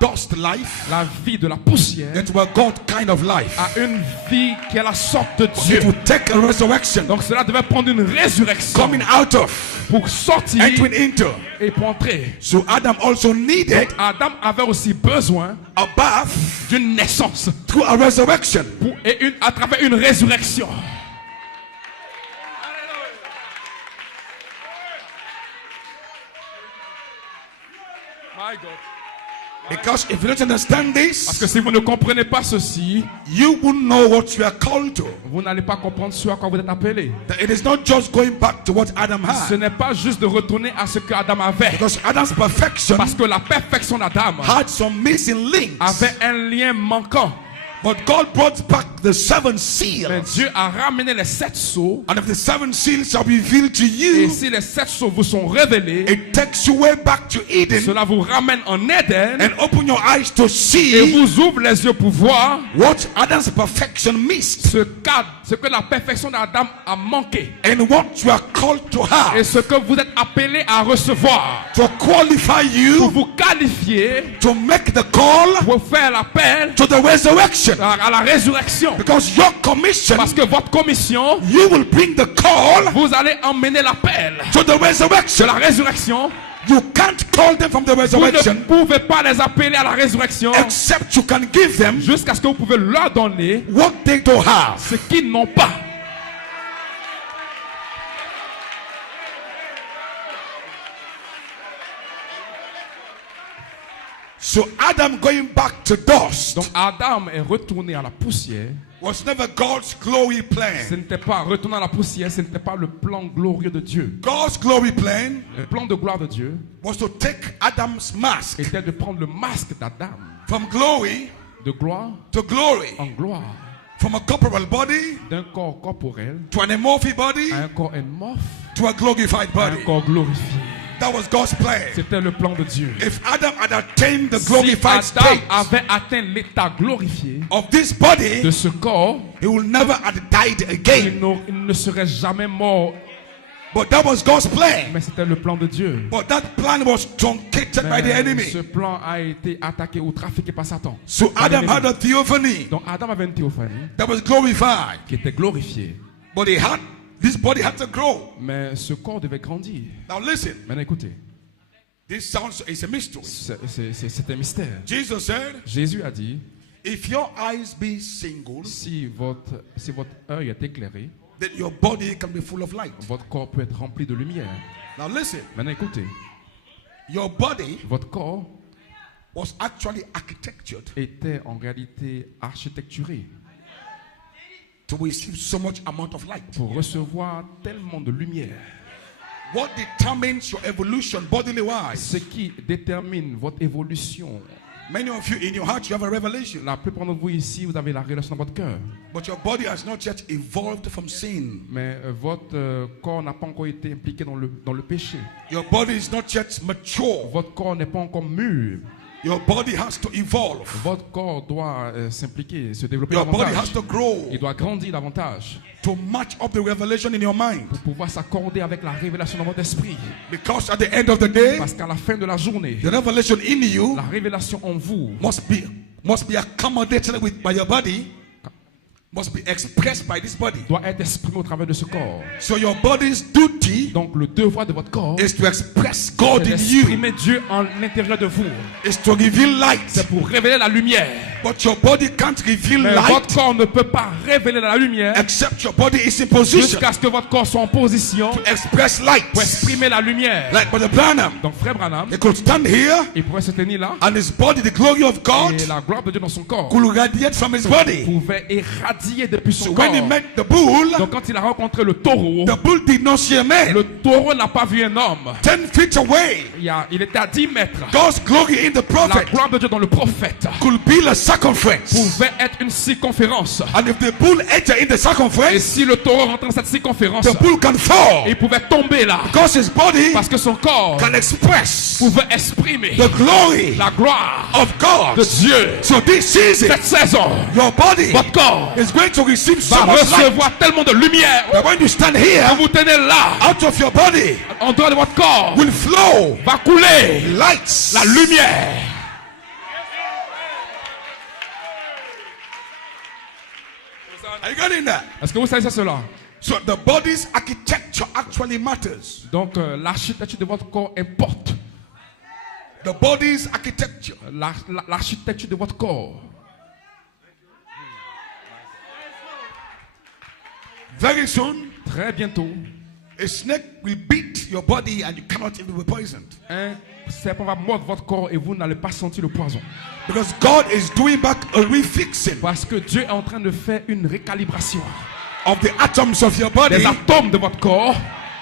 dust life, la vie de la poussière, into a God kind of life. à une vie qui est la sorte de Dieu. It would take a resurrection Donc cela devait prendre une résurrection coming out of, pour sortir entering into. et pour entrer. So Adam also needed Donc Adam avait aussi besoin a birth d'une naissance through a resurrection. à travers une résurrection. My God. Because if you don't understand Parce que this, si vous ne comprenez pas ceci, you won't know what you are called to. vous n'allez pas comprendre ce à quoi vous êtes appelé. That it is not just going back to what Adam Ce had. n'est pas juste de retourner à ce que Adam avait. Because Adam's perfection Parce que la perfection d'Adam had some missing links. avait un lien manquant. But God brought back the 7 Mais seals. Dieu a ramené les 7 sceaux. And if the 7 seals are revealed to Et you, si les 7 sceaux vous sont révélés, it takes you way back to Eden cela vous ramène en Éden and open your eyes to et see vous ouvre les yeux pour voir what Adam's perfection missed ce que la perfection d'Adam a manqué. and what you are called to Et have ce que vous êtes appelé à recevoir. to qualify Pour you vous qualifier, to make the call pour faire l'appel to the resurrection. à la résurrection. Because your commission, Parce que votre commission, you will bring the call vous allez emmener l'appel to the de resurrection. la résurrection. You can't call them from the Vous ne resurrection pouvez pas les appeler à la résurrection except you can give them jusqu'à ce que vous pouvez leur donner what they don't have. ce qu'ils n'ont pas. So Adam going back to dust Donc Adam est retourné à la poussière. was never God's glory Ce plan. n'était pas retourner à la poussière, ce n'était pas le plan glorieux de Dieu. God's glory plan Le plan de gloire de Dieu was to take Adam's mask était de prendre le masque d'Adam from glory de gloire to glory, en gloire, from a corporal body d'un corps corporel to an amorphic body à un corps amorphe, to a glorified à un body. corps glorifié. That was God's plan. C'était le plan de Dieu. If Adam had attained the Si glorified Adam state avait atteint l'état glorifié of this body, de ce corps, he will never have died il again. ne serait jamais mort. But that was God's plan. Mais c'était le plan de Dieu. But that plan was truncated by the Mais enemy. ce plan a été attaqué ou trafiqué par Satan. So Par Adam l'ennemi. had a theophany Donc Adam avait une théophanie that was glorified. qui était glorifiée. But this body had to grow. Mais ce corps devait grandir. Now listen, Maintenant écoutez, this sounds is a mystery. c'est un mystère. Jesus said, Jésus a dit, if your eyes be single, si votre œil est éclairé, then your body can be full of light. votre corps peut être rempli de lumière. Now listen, Maintenant écoutez, your body votre corps was actually architectured était en réalité architecturé to receive so much amount of light. pour recevoir tellement de lumière. What determines your evolution bodily wise? Ce qui détermine votre évolution. Many of you in your heart you have a revelation, La plupart de vous ici, vous avez la révélation dans votre cœur. but your body has not yet evolved from sin. Mais votre corps n'a pas encore été impliqué dans le péché. Your body is not yet mature. Votre corps n'est pas encore mûr. Your body has to evolve. Votre corps doit s'impliquer, se développer Your body has davantage. to grow Il doit grandir davantage to match up the revelation in your mind. pour pouvoir s'accorder avec la révélation dans votre esprit. Because at the end of the day, Parce qu'à la fin de la journée, the revelation in you la révélation en vous must be accommodated by your body must be expressed by this body. doit être exprimé au travers de ce corps. So your body's duty Donc le devoir de votre corps, is to express c'est God in you. d'exprimer Dieu en l'intérieur de vous. Is to reveal light. C'est pour révéler la lumière. But your body can't reveal Mais light votre corps ne peut pas révéler la lumière except your body is in position jusqu'à ce que votre corps soit en position to express light. pour exprimer la lumière. Like Brother Branham, Donc frère Branham, he could stand here il pouvait se tenir là and his body, the glory of God, et la gloire de Dieu dans son corps could radiate from his body. pouvait irradier depuis son So corps. when he met the bull, Donc quand il a rencontré le taureau, the bull did not see a man. le taureau n'a pas vu un homme. 10 feet away, Il était à 10 mètres. God's glory in the La prophet gloire de Dieu dans le prophète could be a circumference. pouvait être une circonférence. And if the bull enter in the Et circumference, si le taureau rentrait dans cette circonférence, the bull can fall il pouvait tomber là. because his body Parce que son corps can express pouvait exprimer the glory la gloire of God. de Dieu. So this season, Cette saison, your body votre corps is going to receive so va much light recevoir tellement de lumière. that when you stand Quand here, vous tenez là, out of your body en dehors de votre corps, will flow va couler lights. la lumière. Are you getting that? Est-ce que vous savez ça, cela? So the body's architecture actually matters. Donc l'architecture de votre corps importe. The body's architecture. L'architecture de votre corps. Very soon, Très bientôt, a snake will beat your body and you cannot even be poisoned. un serpent va mordre votre corps et vous n'allez pas sentir le poison. Because God is doing back a refixing Parce que Dieu est en train de faire une récalibration of the atoms of your body des atomes de votre corps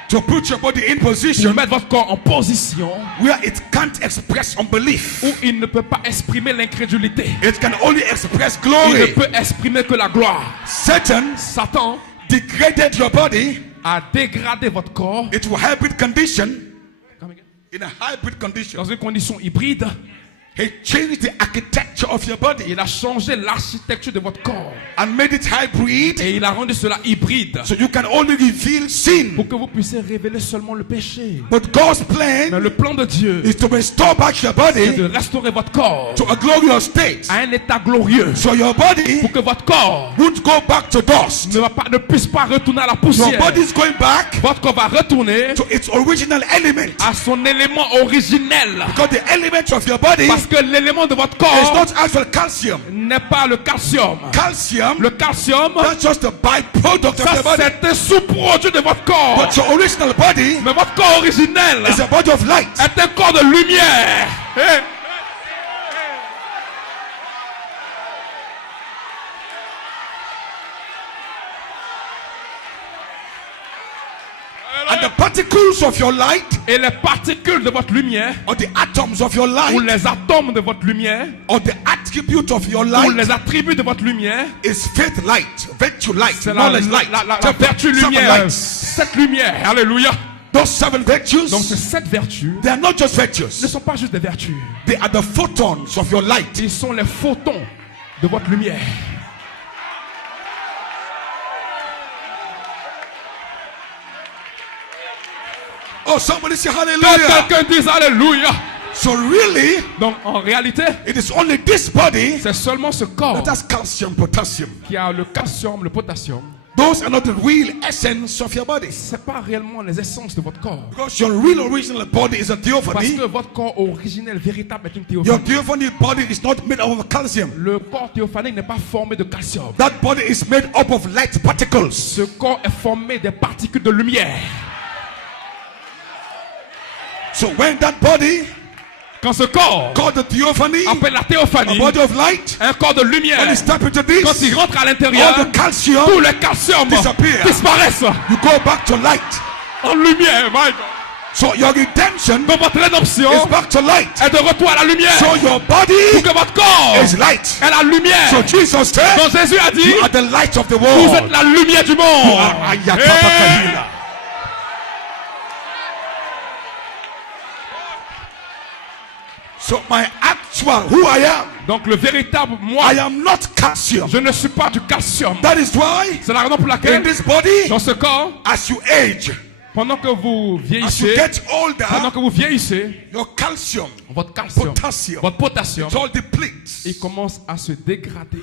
to put your body in pour position mettre votre corps en position where it can't express unbelief. où il ne peut pas exprimer l'incrédulité. It can only express Il ne glory. peut exprimer que la gloire. Satan Satan degraded your body a dégradé votre corps into a hybrid condition. In a hybrid condition, dans une condition hybride. he changed the architecture of your body Il a changé l'architecture de votre corps and made it hybrid et il a rendu cela hybride so you can only reveal sin. pour que vous puissiez révéler seulement le péché. But God's Mais plan le plan de Dieu is to restore back your est de body restaurer votre corps to a glorious state. à un état glorieux So your body pour que votre corps won't go back to dust. ne puisse pas retourner à la Your poussière. body is going back Votre corps va retourner to its original element. à son élément originel. Because the element of your body Parce que l'élément de votre is corps not actual calcium. n'est pas le calcium. Calcium, Le calcium, that's just a byproduct of ça your body. c'est un sous-produit de votre corps. But your original body Mais votre corps originel is a body of light. est un corps de lumière. Eh. And the particles of your light, Et les particules de votre lumière, or the atoms of your ou light, les atomes de votre lumière, or the attribute of your ou light les attributs de votre lumière, is faith light, virtue light, c'est la knowledge light. la vertu Seven lumière. lights. Cette lumière, alléluia. Those seven virtues, Donc ces 7 vertus they are not just ne virtues. sont pas juste des vertus. They are the photons of your light. Ils sont les photons de votre lumière. Oh, somebody say Que hallelujah. quelqu'un dise alléluia. So really, Donc en réalité, it is only this body c'est seulement ce corps that has calcium, potassium. qui a le calcium, le potassium. Those are not the real essence of your body. C'est pas réellement les essences de votre corps. Because your real original body is a Parce theophany. que votre corps originel, véritable, est une Your théophanie. theophany body is not made up of calcium. Le corps théophanique n'est pas formé de calcium. That body is made up of light particles. Ce corps est formé des particules de lumière. So when that body, Quand ce corps, called the theophany, appelle la a théophanie, body of light, un corps de lumière, when you step into quand il this, rentre à l'intérieur, all the calcium, tous les calciums disappear. disparaissent you go back to light. en lumière. My God. So your redemption Donc votre rédemption is back to light. est de retour à la lumière. So your Pour body que votre corps is light. est la lumière. So Jesus said, Donc Jésus a dit, you are the light of the vous world. êtes la lumière du monde. Ayatapakahila. So my actual who I am, Donc le véritable moi, I am not calcium. je ne suis pas du calcium. That is why C'est la raison pour in laquelle this body, dans ce corps, as you age, pendant que vous as you vieillissez, get pendant older, que vous vieillissez, your calcium, votre calcium, potassium, votre potassium, it all depletes. il commence à se dégrader.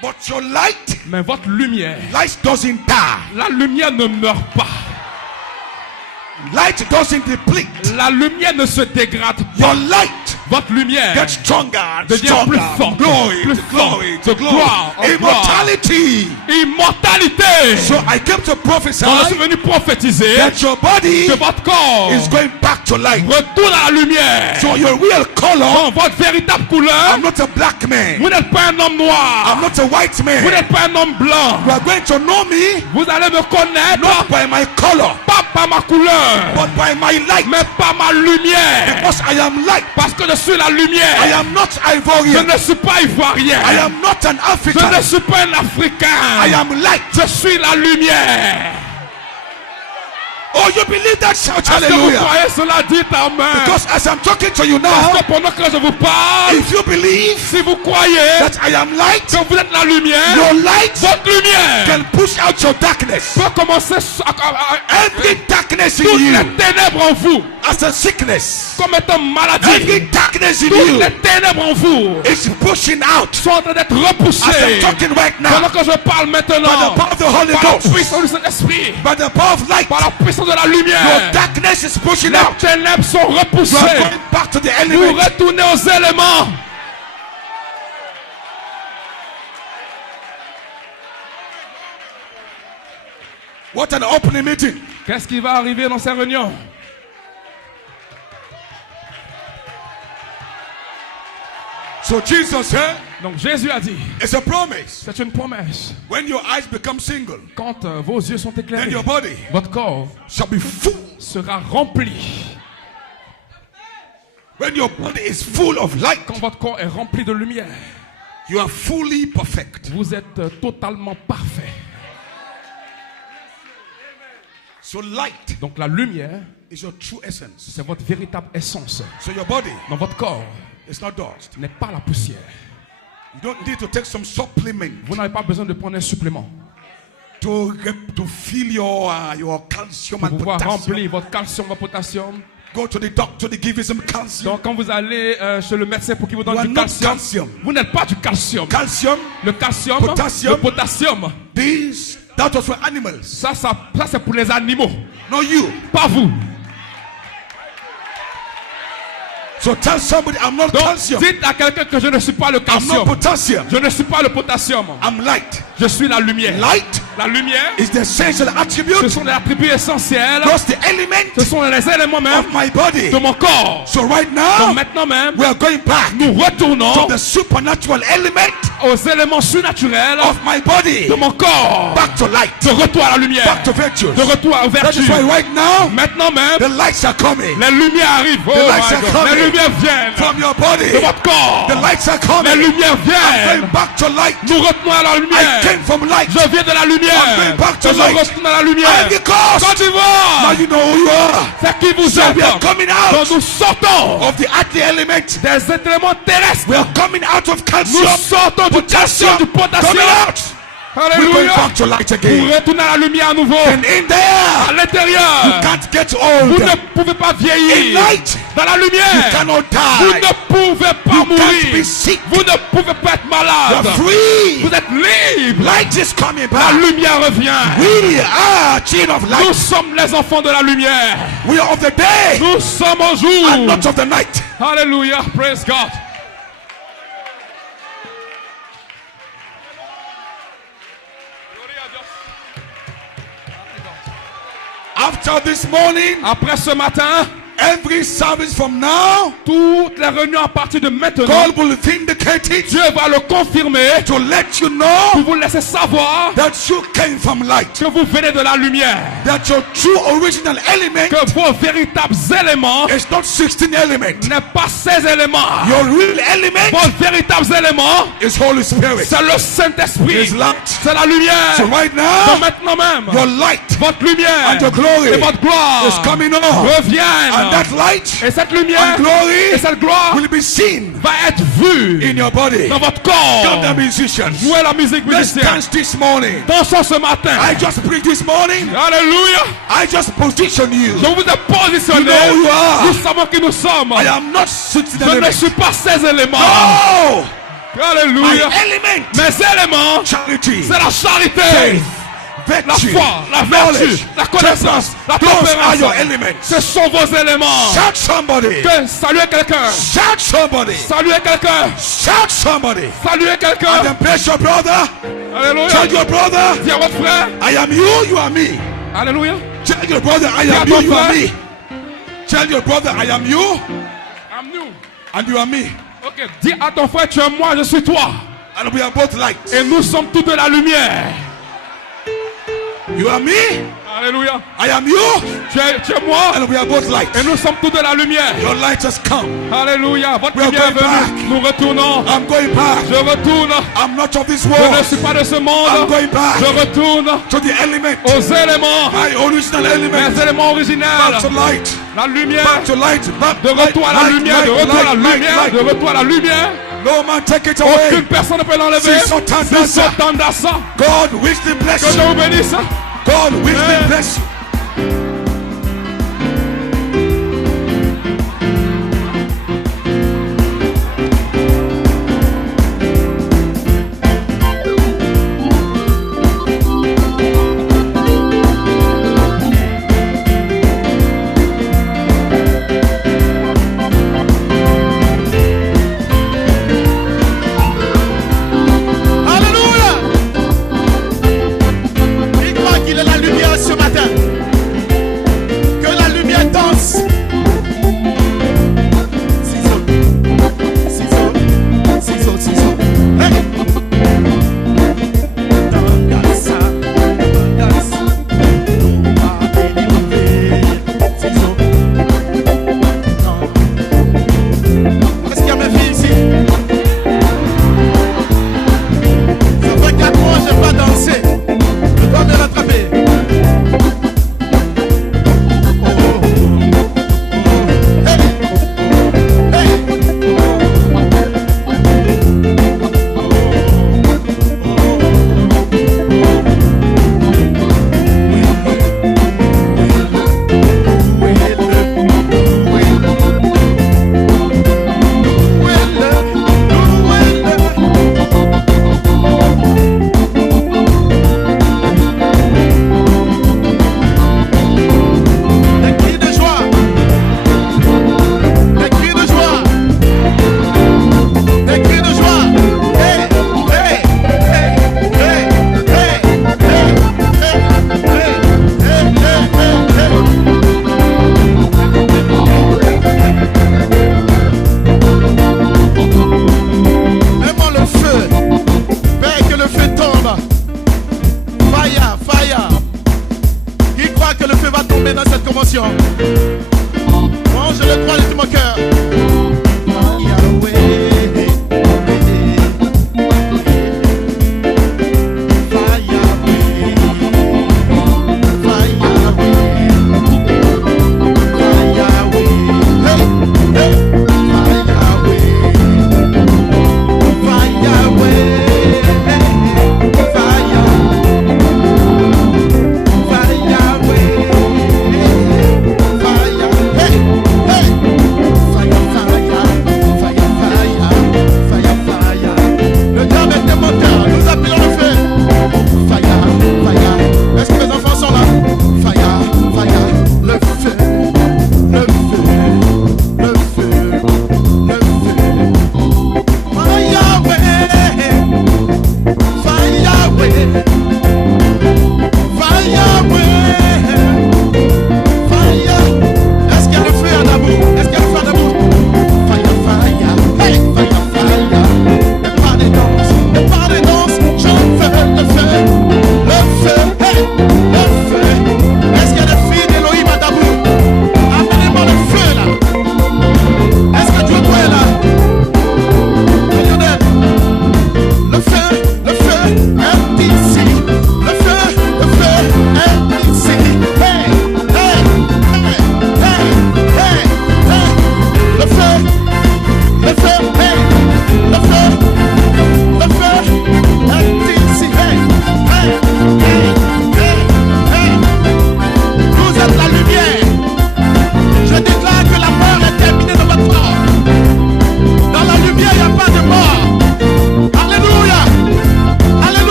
But your light, Mais votre lumière, light doesn't die. la lumière ne meurt pas. Light doesn't deplete. La lumière ne se dégrade pas. Your light Votre lumière gets stronger and devient stronger. plus forte, Glory plus to glory forte, to de glory. gloire en Immortality. Immortalité. So I came to prophesy On est venu prophétiser that your body que votre corps is going back to light. retourne à la lumière. So your real color, Donc votre véritable couleur, I'm not a black man. vous n'êtes pas un homme I'm noir. not a white Vous man. n'êtes pas un homme blanc. You are going to know me Vous allez me connaître not by my color, pas par ma couleur, but by my light. mais par ma lumière. Because I am light. Parce que je suis la I lumière. am not Je Ivorian. ne suis pas ivoirien. I am not an Je African. ne suis pas un Africain. I am light. Je suis la lumière. Oh, you believe that? Shout Est-ce que vous hallelujah. croyez cela? Dites amen. Because as I'm talking to you Parce now, que pendant que je vous parle, if you believe si vous croyez that I am light, que vous êtes la lumière, your light votre lumière can push out your darkness. peut commencer Every darkness in toutes les you ténèbres en vous, as a sickness. comme étant maladie. Every darkness in Toutes you les ténèbres en vous is pushing out. sont en train d'être As I'm repoussées. talking right Pendant now, que je parle by maintenant, the power of the Holy par la Ghost, puissance du Saint-Esprit, by the power of light, par la puissance de la your lumière, darkness is pushing les out. ténèbres sont You are repoussées. going back to the Vous element. retournez aux éléments. What an opening meeting. Qu'est-ce qui va arriver dans ces réunions? So Jesus said, Donc Jésus a dit, it's a promise. c'est une promesse. When your eyes become single, Quand vos yeux sont then éclairés, your body votre corps shall be full. sera rempli. When your body is full of light, Quand votre corps est rempli de lumière, you are fully perfect. vous êtes totalement parfait. So light Donc la lumière, is your true essence. c'est votre véritable essence. So your body Dans votre corps is not dust. n'est pas la poussière. You don't need to take some supplement Vous n'avez pas besoin de prendre un supplément to fill your calcium pour and pouvoir potassium. remplir votre calcium, votre potassium. Go to the doctor, they give you some calcium. Donc quand vous allez chez le médecin pour qu'il vous You are donne du not calcium, calcium. vous n'êtes pas du calcium. Calcium, Le calcium, Potassium. le potassium, that was for animals, ça c'est pour les animaux, not you. pas vous. So tell somebody, I'm not Donc calcium. dites à quelqu'un que je ne suis pas le I'm not calcium. potassium. Je ne suis pas le potassium. I'm light. Je suis la lumière. Light La lumière, is the essential ce attribute. sont les attributs essentiels. Plus the element Ce sont les éléments même of my body. de mon corps. So right Donc now, maintenant même, we are going back nous retournons to the supernatural element aux éléments surnaturels of my body. de mon corps. Back to light. De retour à la lumière. Back to virtues. De retour aux That is vertus. why right now, Maintenant même, the lights are coming les lumières arrivent. Oh lights my are God. coming. Les lumières viennent from your body. de votre corps. The lights are Les coming. lumières I'm viennent. going back to light. Nous retenons à la I lumière. came from light. Je viens de la I'm lumière. going back to Je light. retourne à la lumière. And because Quand tu now vois, you know who you are. c'est qui vous So we are êtes. coming Quand out nous sortons of the earthly element. des éléments terrestres, We are coming out of nous calcium. sortons du calcium, du Coming potassium. out. We're going Alléluia. back to light Pour again. retourner à la lumière à nouveau. And in À there, l'intérieur, can't get vous old. ne pouvez pas In vieillir. light, Dans la you lumière, cannot vous die. ne pouvez pas You can't be mourir. sick. Vous ne pouvez pas être You're malade. free. Vous êtes libre. Light is coming La back. lumière revient. We are children of Nous light. sommes les enfants de la lumière. We are of the day Nous sommes au and jour. not of the night. Alléluia. Praise God. After this morning, Après ce matin, every service from now, toutes les réunions à partir de maintenant, God will vindicate it Dieu va le confirmer to let you pour know vous laisser savoir that you came from light. que vous venez de la lumière. That your true original element Que vos véritables éléments is not 16 elements. n'est pas ces éléments. Your real element Vos véritables éléments, is Holy Spirit. c'est le Saint-Esprit. Is light. C'est la lumière. So right Donc now, maintenant même, your light votre lumière and your glory et votre gloire is coming on. reviennent. And that light Et cette lumière and glory et cette gloire will be seen va être vue in your body. dans votre Come corps. the musicians. Jouez la musique Let's musicienne. dance this morning. Dansons ce matin. I just preached this morning. Alléluia. I just position you. Je vous ai positionné. You know who you are. Nous savons qui nous sommes. I am not 16 Je ne elements. suis pas ces éléments. No! Alléluia. My element. Mes éléments, Charity. c'est la charité, Faith. la Virtue. foi, la vertu, Knowledge. la connaissance, la Those are your tempérance. elements. Ce sont vos éléments. Shout somebody. Que saluez quelqu'un. Shout somebody. Saluez quelqu'un. Shout somebody. Saluez And quelqu'un. then bless your brother. Alléluia. Tell your brother, Dis à votre frère. I am you, you are me. Alléluia. Tell your brother, I am you, you are me. Tell your brother, I am you, I'm new. and you are me. Ok. Dis à ton frère, tu es moi, je suis toi. And we are both light. Et nous sommes tous de la lumière. You are me, Alléluia. I am you, Tu es moi. and we are both light. Et nous sommes tous de la lumière. Your light has come. Alléluia. Votre We are lumière est going back. venue. Nous retournons. I'm going back. Je retourne. I'm not of this Je ne world. suis pas de ce I'm monde. going back Je retourne to the element. aux éléments. My original element. Les éléments Back to originels. light. La lumière. Back to light. Back De retour à la lumière. De retour à la lumière. De retour à la lumière. No man take it Aucune away. personne ne peut l'enlever. Si Satan Si does that. Satan dans ça. God richly bless Que Dieu you. vous bénisse. God richly Amen. bless you. Alléluia. Il croit qu'il est la lumière ce matin. Que la lumière danse. Ciseaux, ciseaux, ciseaux, ciseaux. Hey. Dansa, dansa. On va délivrer. Ciseaux. Non. Est-ce qu'il y a mes filles ici? Ça fait 4 mois que je n'ai pas dansé. Je dois me rattraper. Oh, oh, oh. Hey. Hey. Des cris de joie, des cris de joie, des cris de joie. Hey, hey, hey, hey, hey, hey, hey, hey, hey, Aimons le feu, Père, que le feu tombe. Fire, fire. Qui croit que le feu va tomber dans cette convention? Moi, je le crois de tout mon cœur. Yahweh. Fire,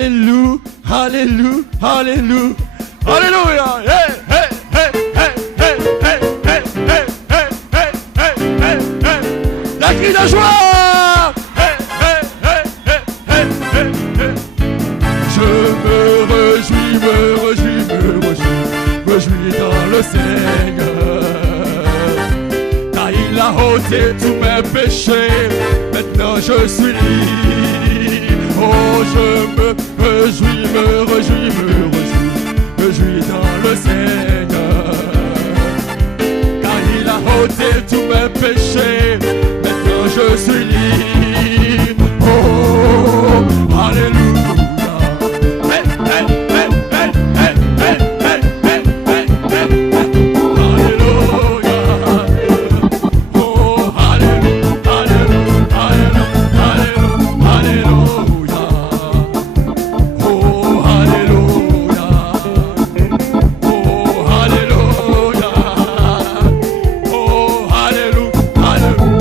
Alléluia, Alléluia, Alléluia, Alléluia. Hey, hey, hey, hey, hey, hey, hey, hey, hey, hey, hey, hey, hey. La cri de joie. Hey, hey, hey, hey, hey, hey, hey. Je me réjouis, me réjouis, me réjouis, me réjouis dans le Seigneur. Car il a ôté tous mes péchés. Maintenant je suis libre. Oh, je me réjouis, me réjouis, me réjouis, me réjouis dans le Seigneur. Car il a ôté tous mes péchés. Maintenant je suis libre. Oh, alléluia. Hey, hey, hey, hey, hey, hey, hey, hey, hey, hey, hey. Alléluia. Oh, alléluia, alléluia, alléluia, alléluia. Oh, alléluia. Oh, alléluia. Oh, alléluia, alléluia.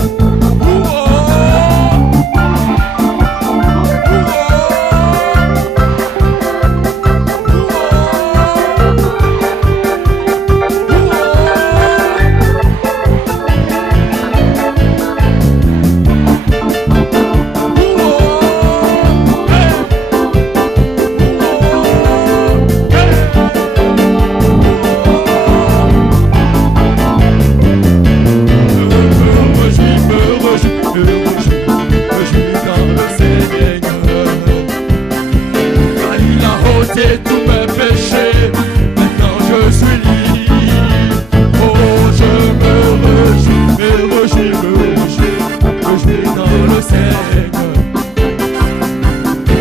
Tous mes péchés, maintenant je suis libre. Oh, je me réjouis, me réjouis, me réjouis, me réjouis dans le Seigneur.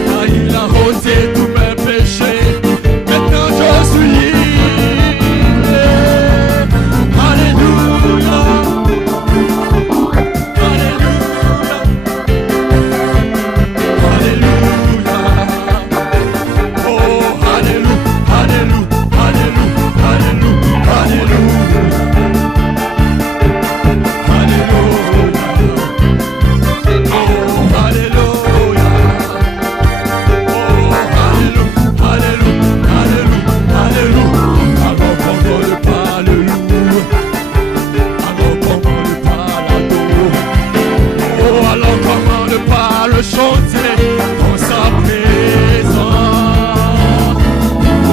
Car il a ôté tous mes péchés, maintenant je suis libre. Alléluia, alléluia, alléluia. Oh, alléluia, alléluia, alléluia, alléluia, alléluia. Oh, alléluia. Oh, alléluia, alléluia, alléluia, alléluia. Alors comment ne pas le louer? Alors comment ne pas l'adorer? Oh, alors comment ne pas le chanter dans sa présence?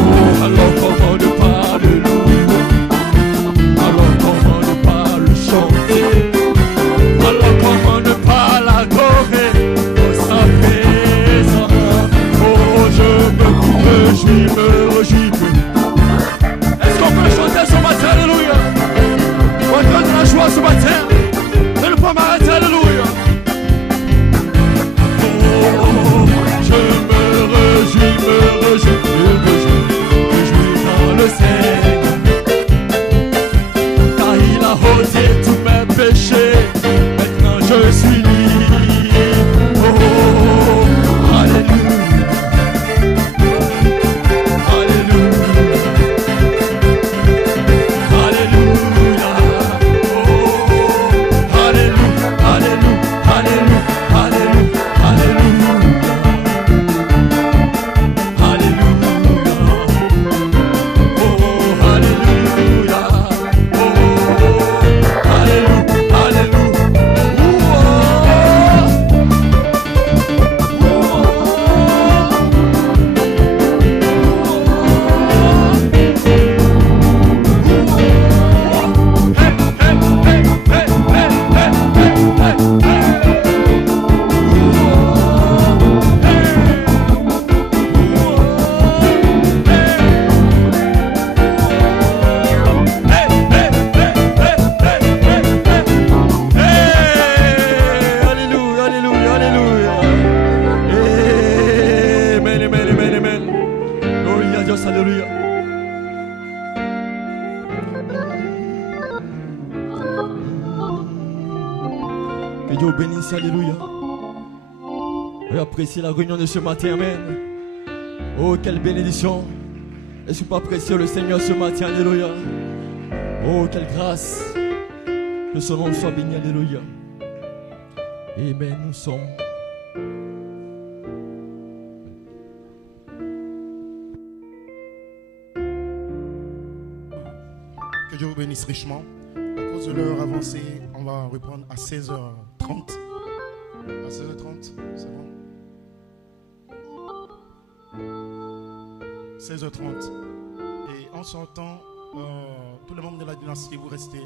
Oh, alors comment ne pas le louer? Alors comment ne pas le chanter? Alors comment ne pas l'adorer dans sa présence? Oh, je me réjouis, me réjouis. Est-ce qu'on peut chanter ce matin? Alléluia. On donne de la joie ce matin. Ne le pas m'arrêter. Alléluia. Oh, je me réjouis, me réjouis, me réjouis, me réjouis dans le Seigneur. Car il a ôté tous mes péchés. Maintenant je suis libre. Oh, alléluia. Alléluia. Alléluia. Oh, alléluia, alléluia, alléluia, alléluia, alléluia. Alléluia. Oh, alléluia. Oh, alléluia, alléluia. Alléluia, alléluia, alléluia. Amen, amen, amen, amen. Gloria a Dios, alléluia. Que Dieu bénisse, alléluia. Et appréciez la réunion de ce matin, amen. Oh, quelle bénédiction. Est-ce que vous appréciez le Seigneur ce matin, alléluia. Oh, quelle grâce. Que son nom soit béni, alléluia. Amen, nous sommes Que Dieu vous bénisse richement. À cause de l'heure avancée, on va reprendre à 16h30. À 16h30, c'est bon? 16h30. Et en sortant, tous les membres de la dynastie, vous restez.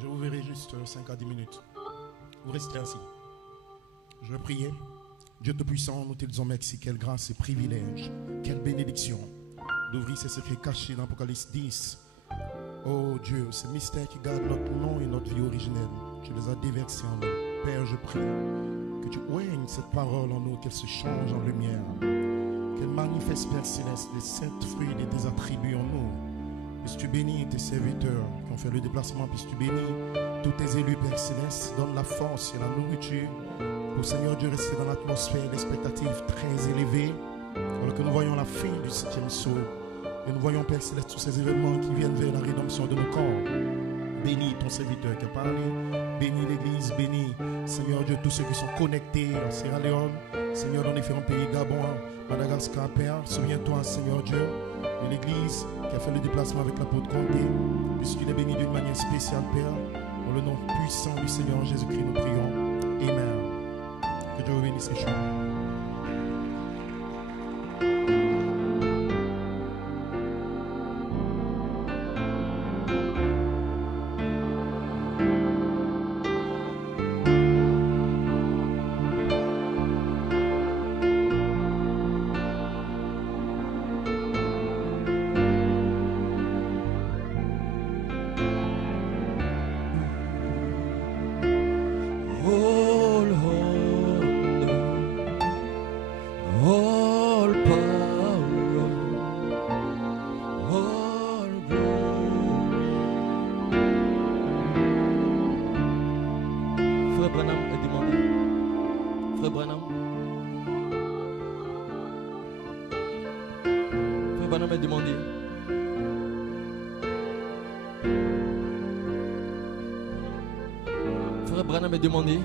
Je vous verrai juste 5 à 10 minutes. Vous restez assis. Je vais prier. Dieu Tout-Puissant, nous te disons merci. Quelle grâce et privilège. Quelle bénédiction d'ouvrir ces secrets cachés dans l'Apocalypse 10. Oh Dieu, ces mystères qui gardent notre nom et notre vie originelle, tu les as déversés en nous. Père, je prie que tu oignes cette parole en nous, qu'elle se change en lumière, qu'elle manifeste, Père Céleste, les saints fruits de tes attributs en nous. Puisses-tu bénis tes serviteurs qui ont fait le déplacement, puisses-tu bénis tous tes élus, Père Céleste, donne la force et la nourriture pour, Seigneur Dieu, rester dans l'atmosphère d'expectative très élevée, alors que nous voyons la fin du 7e saut. Et nous voyons, Père Céleste, tous ces événements qui viennent vers la rédemption de nos corps. Bénis ton serviteur qui a parlé. Bénis l'Église. Bénis, Seigneur Dieu, tous ceux qui sont connectés en Sierra Leone. Seigneur, dans différents pays, Gabon, Madagascar, Père. Souviens-toi, Seigneur Dieu, de l'Église qui a fait le déplacement avec l'apôtre Comté. Puisqu'il est béni d'une manière spéciale, Père. Dans le nom puissant du Seigneur Jésus-Christ, nous prions. Amen. Que Dieu vous bénisse richement. Frère Branham est demandé.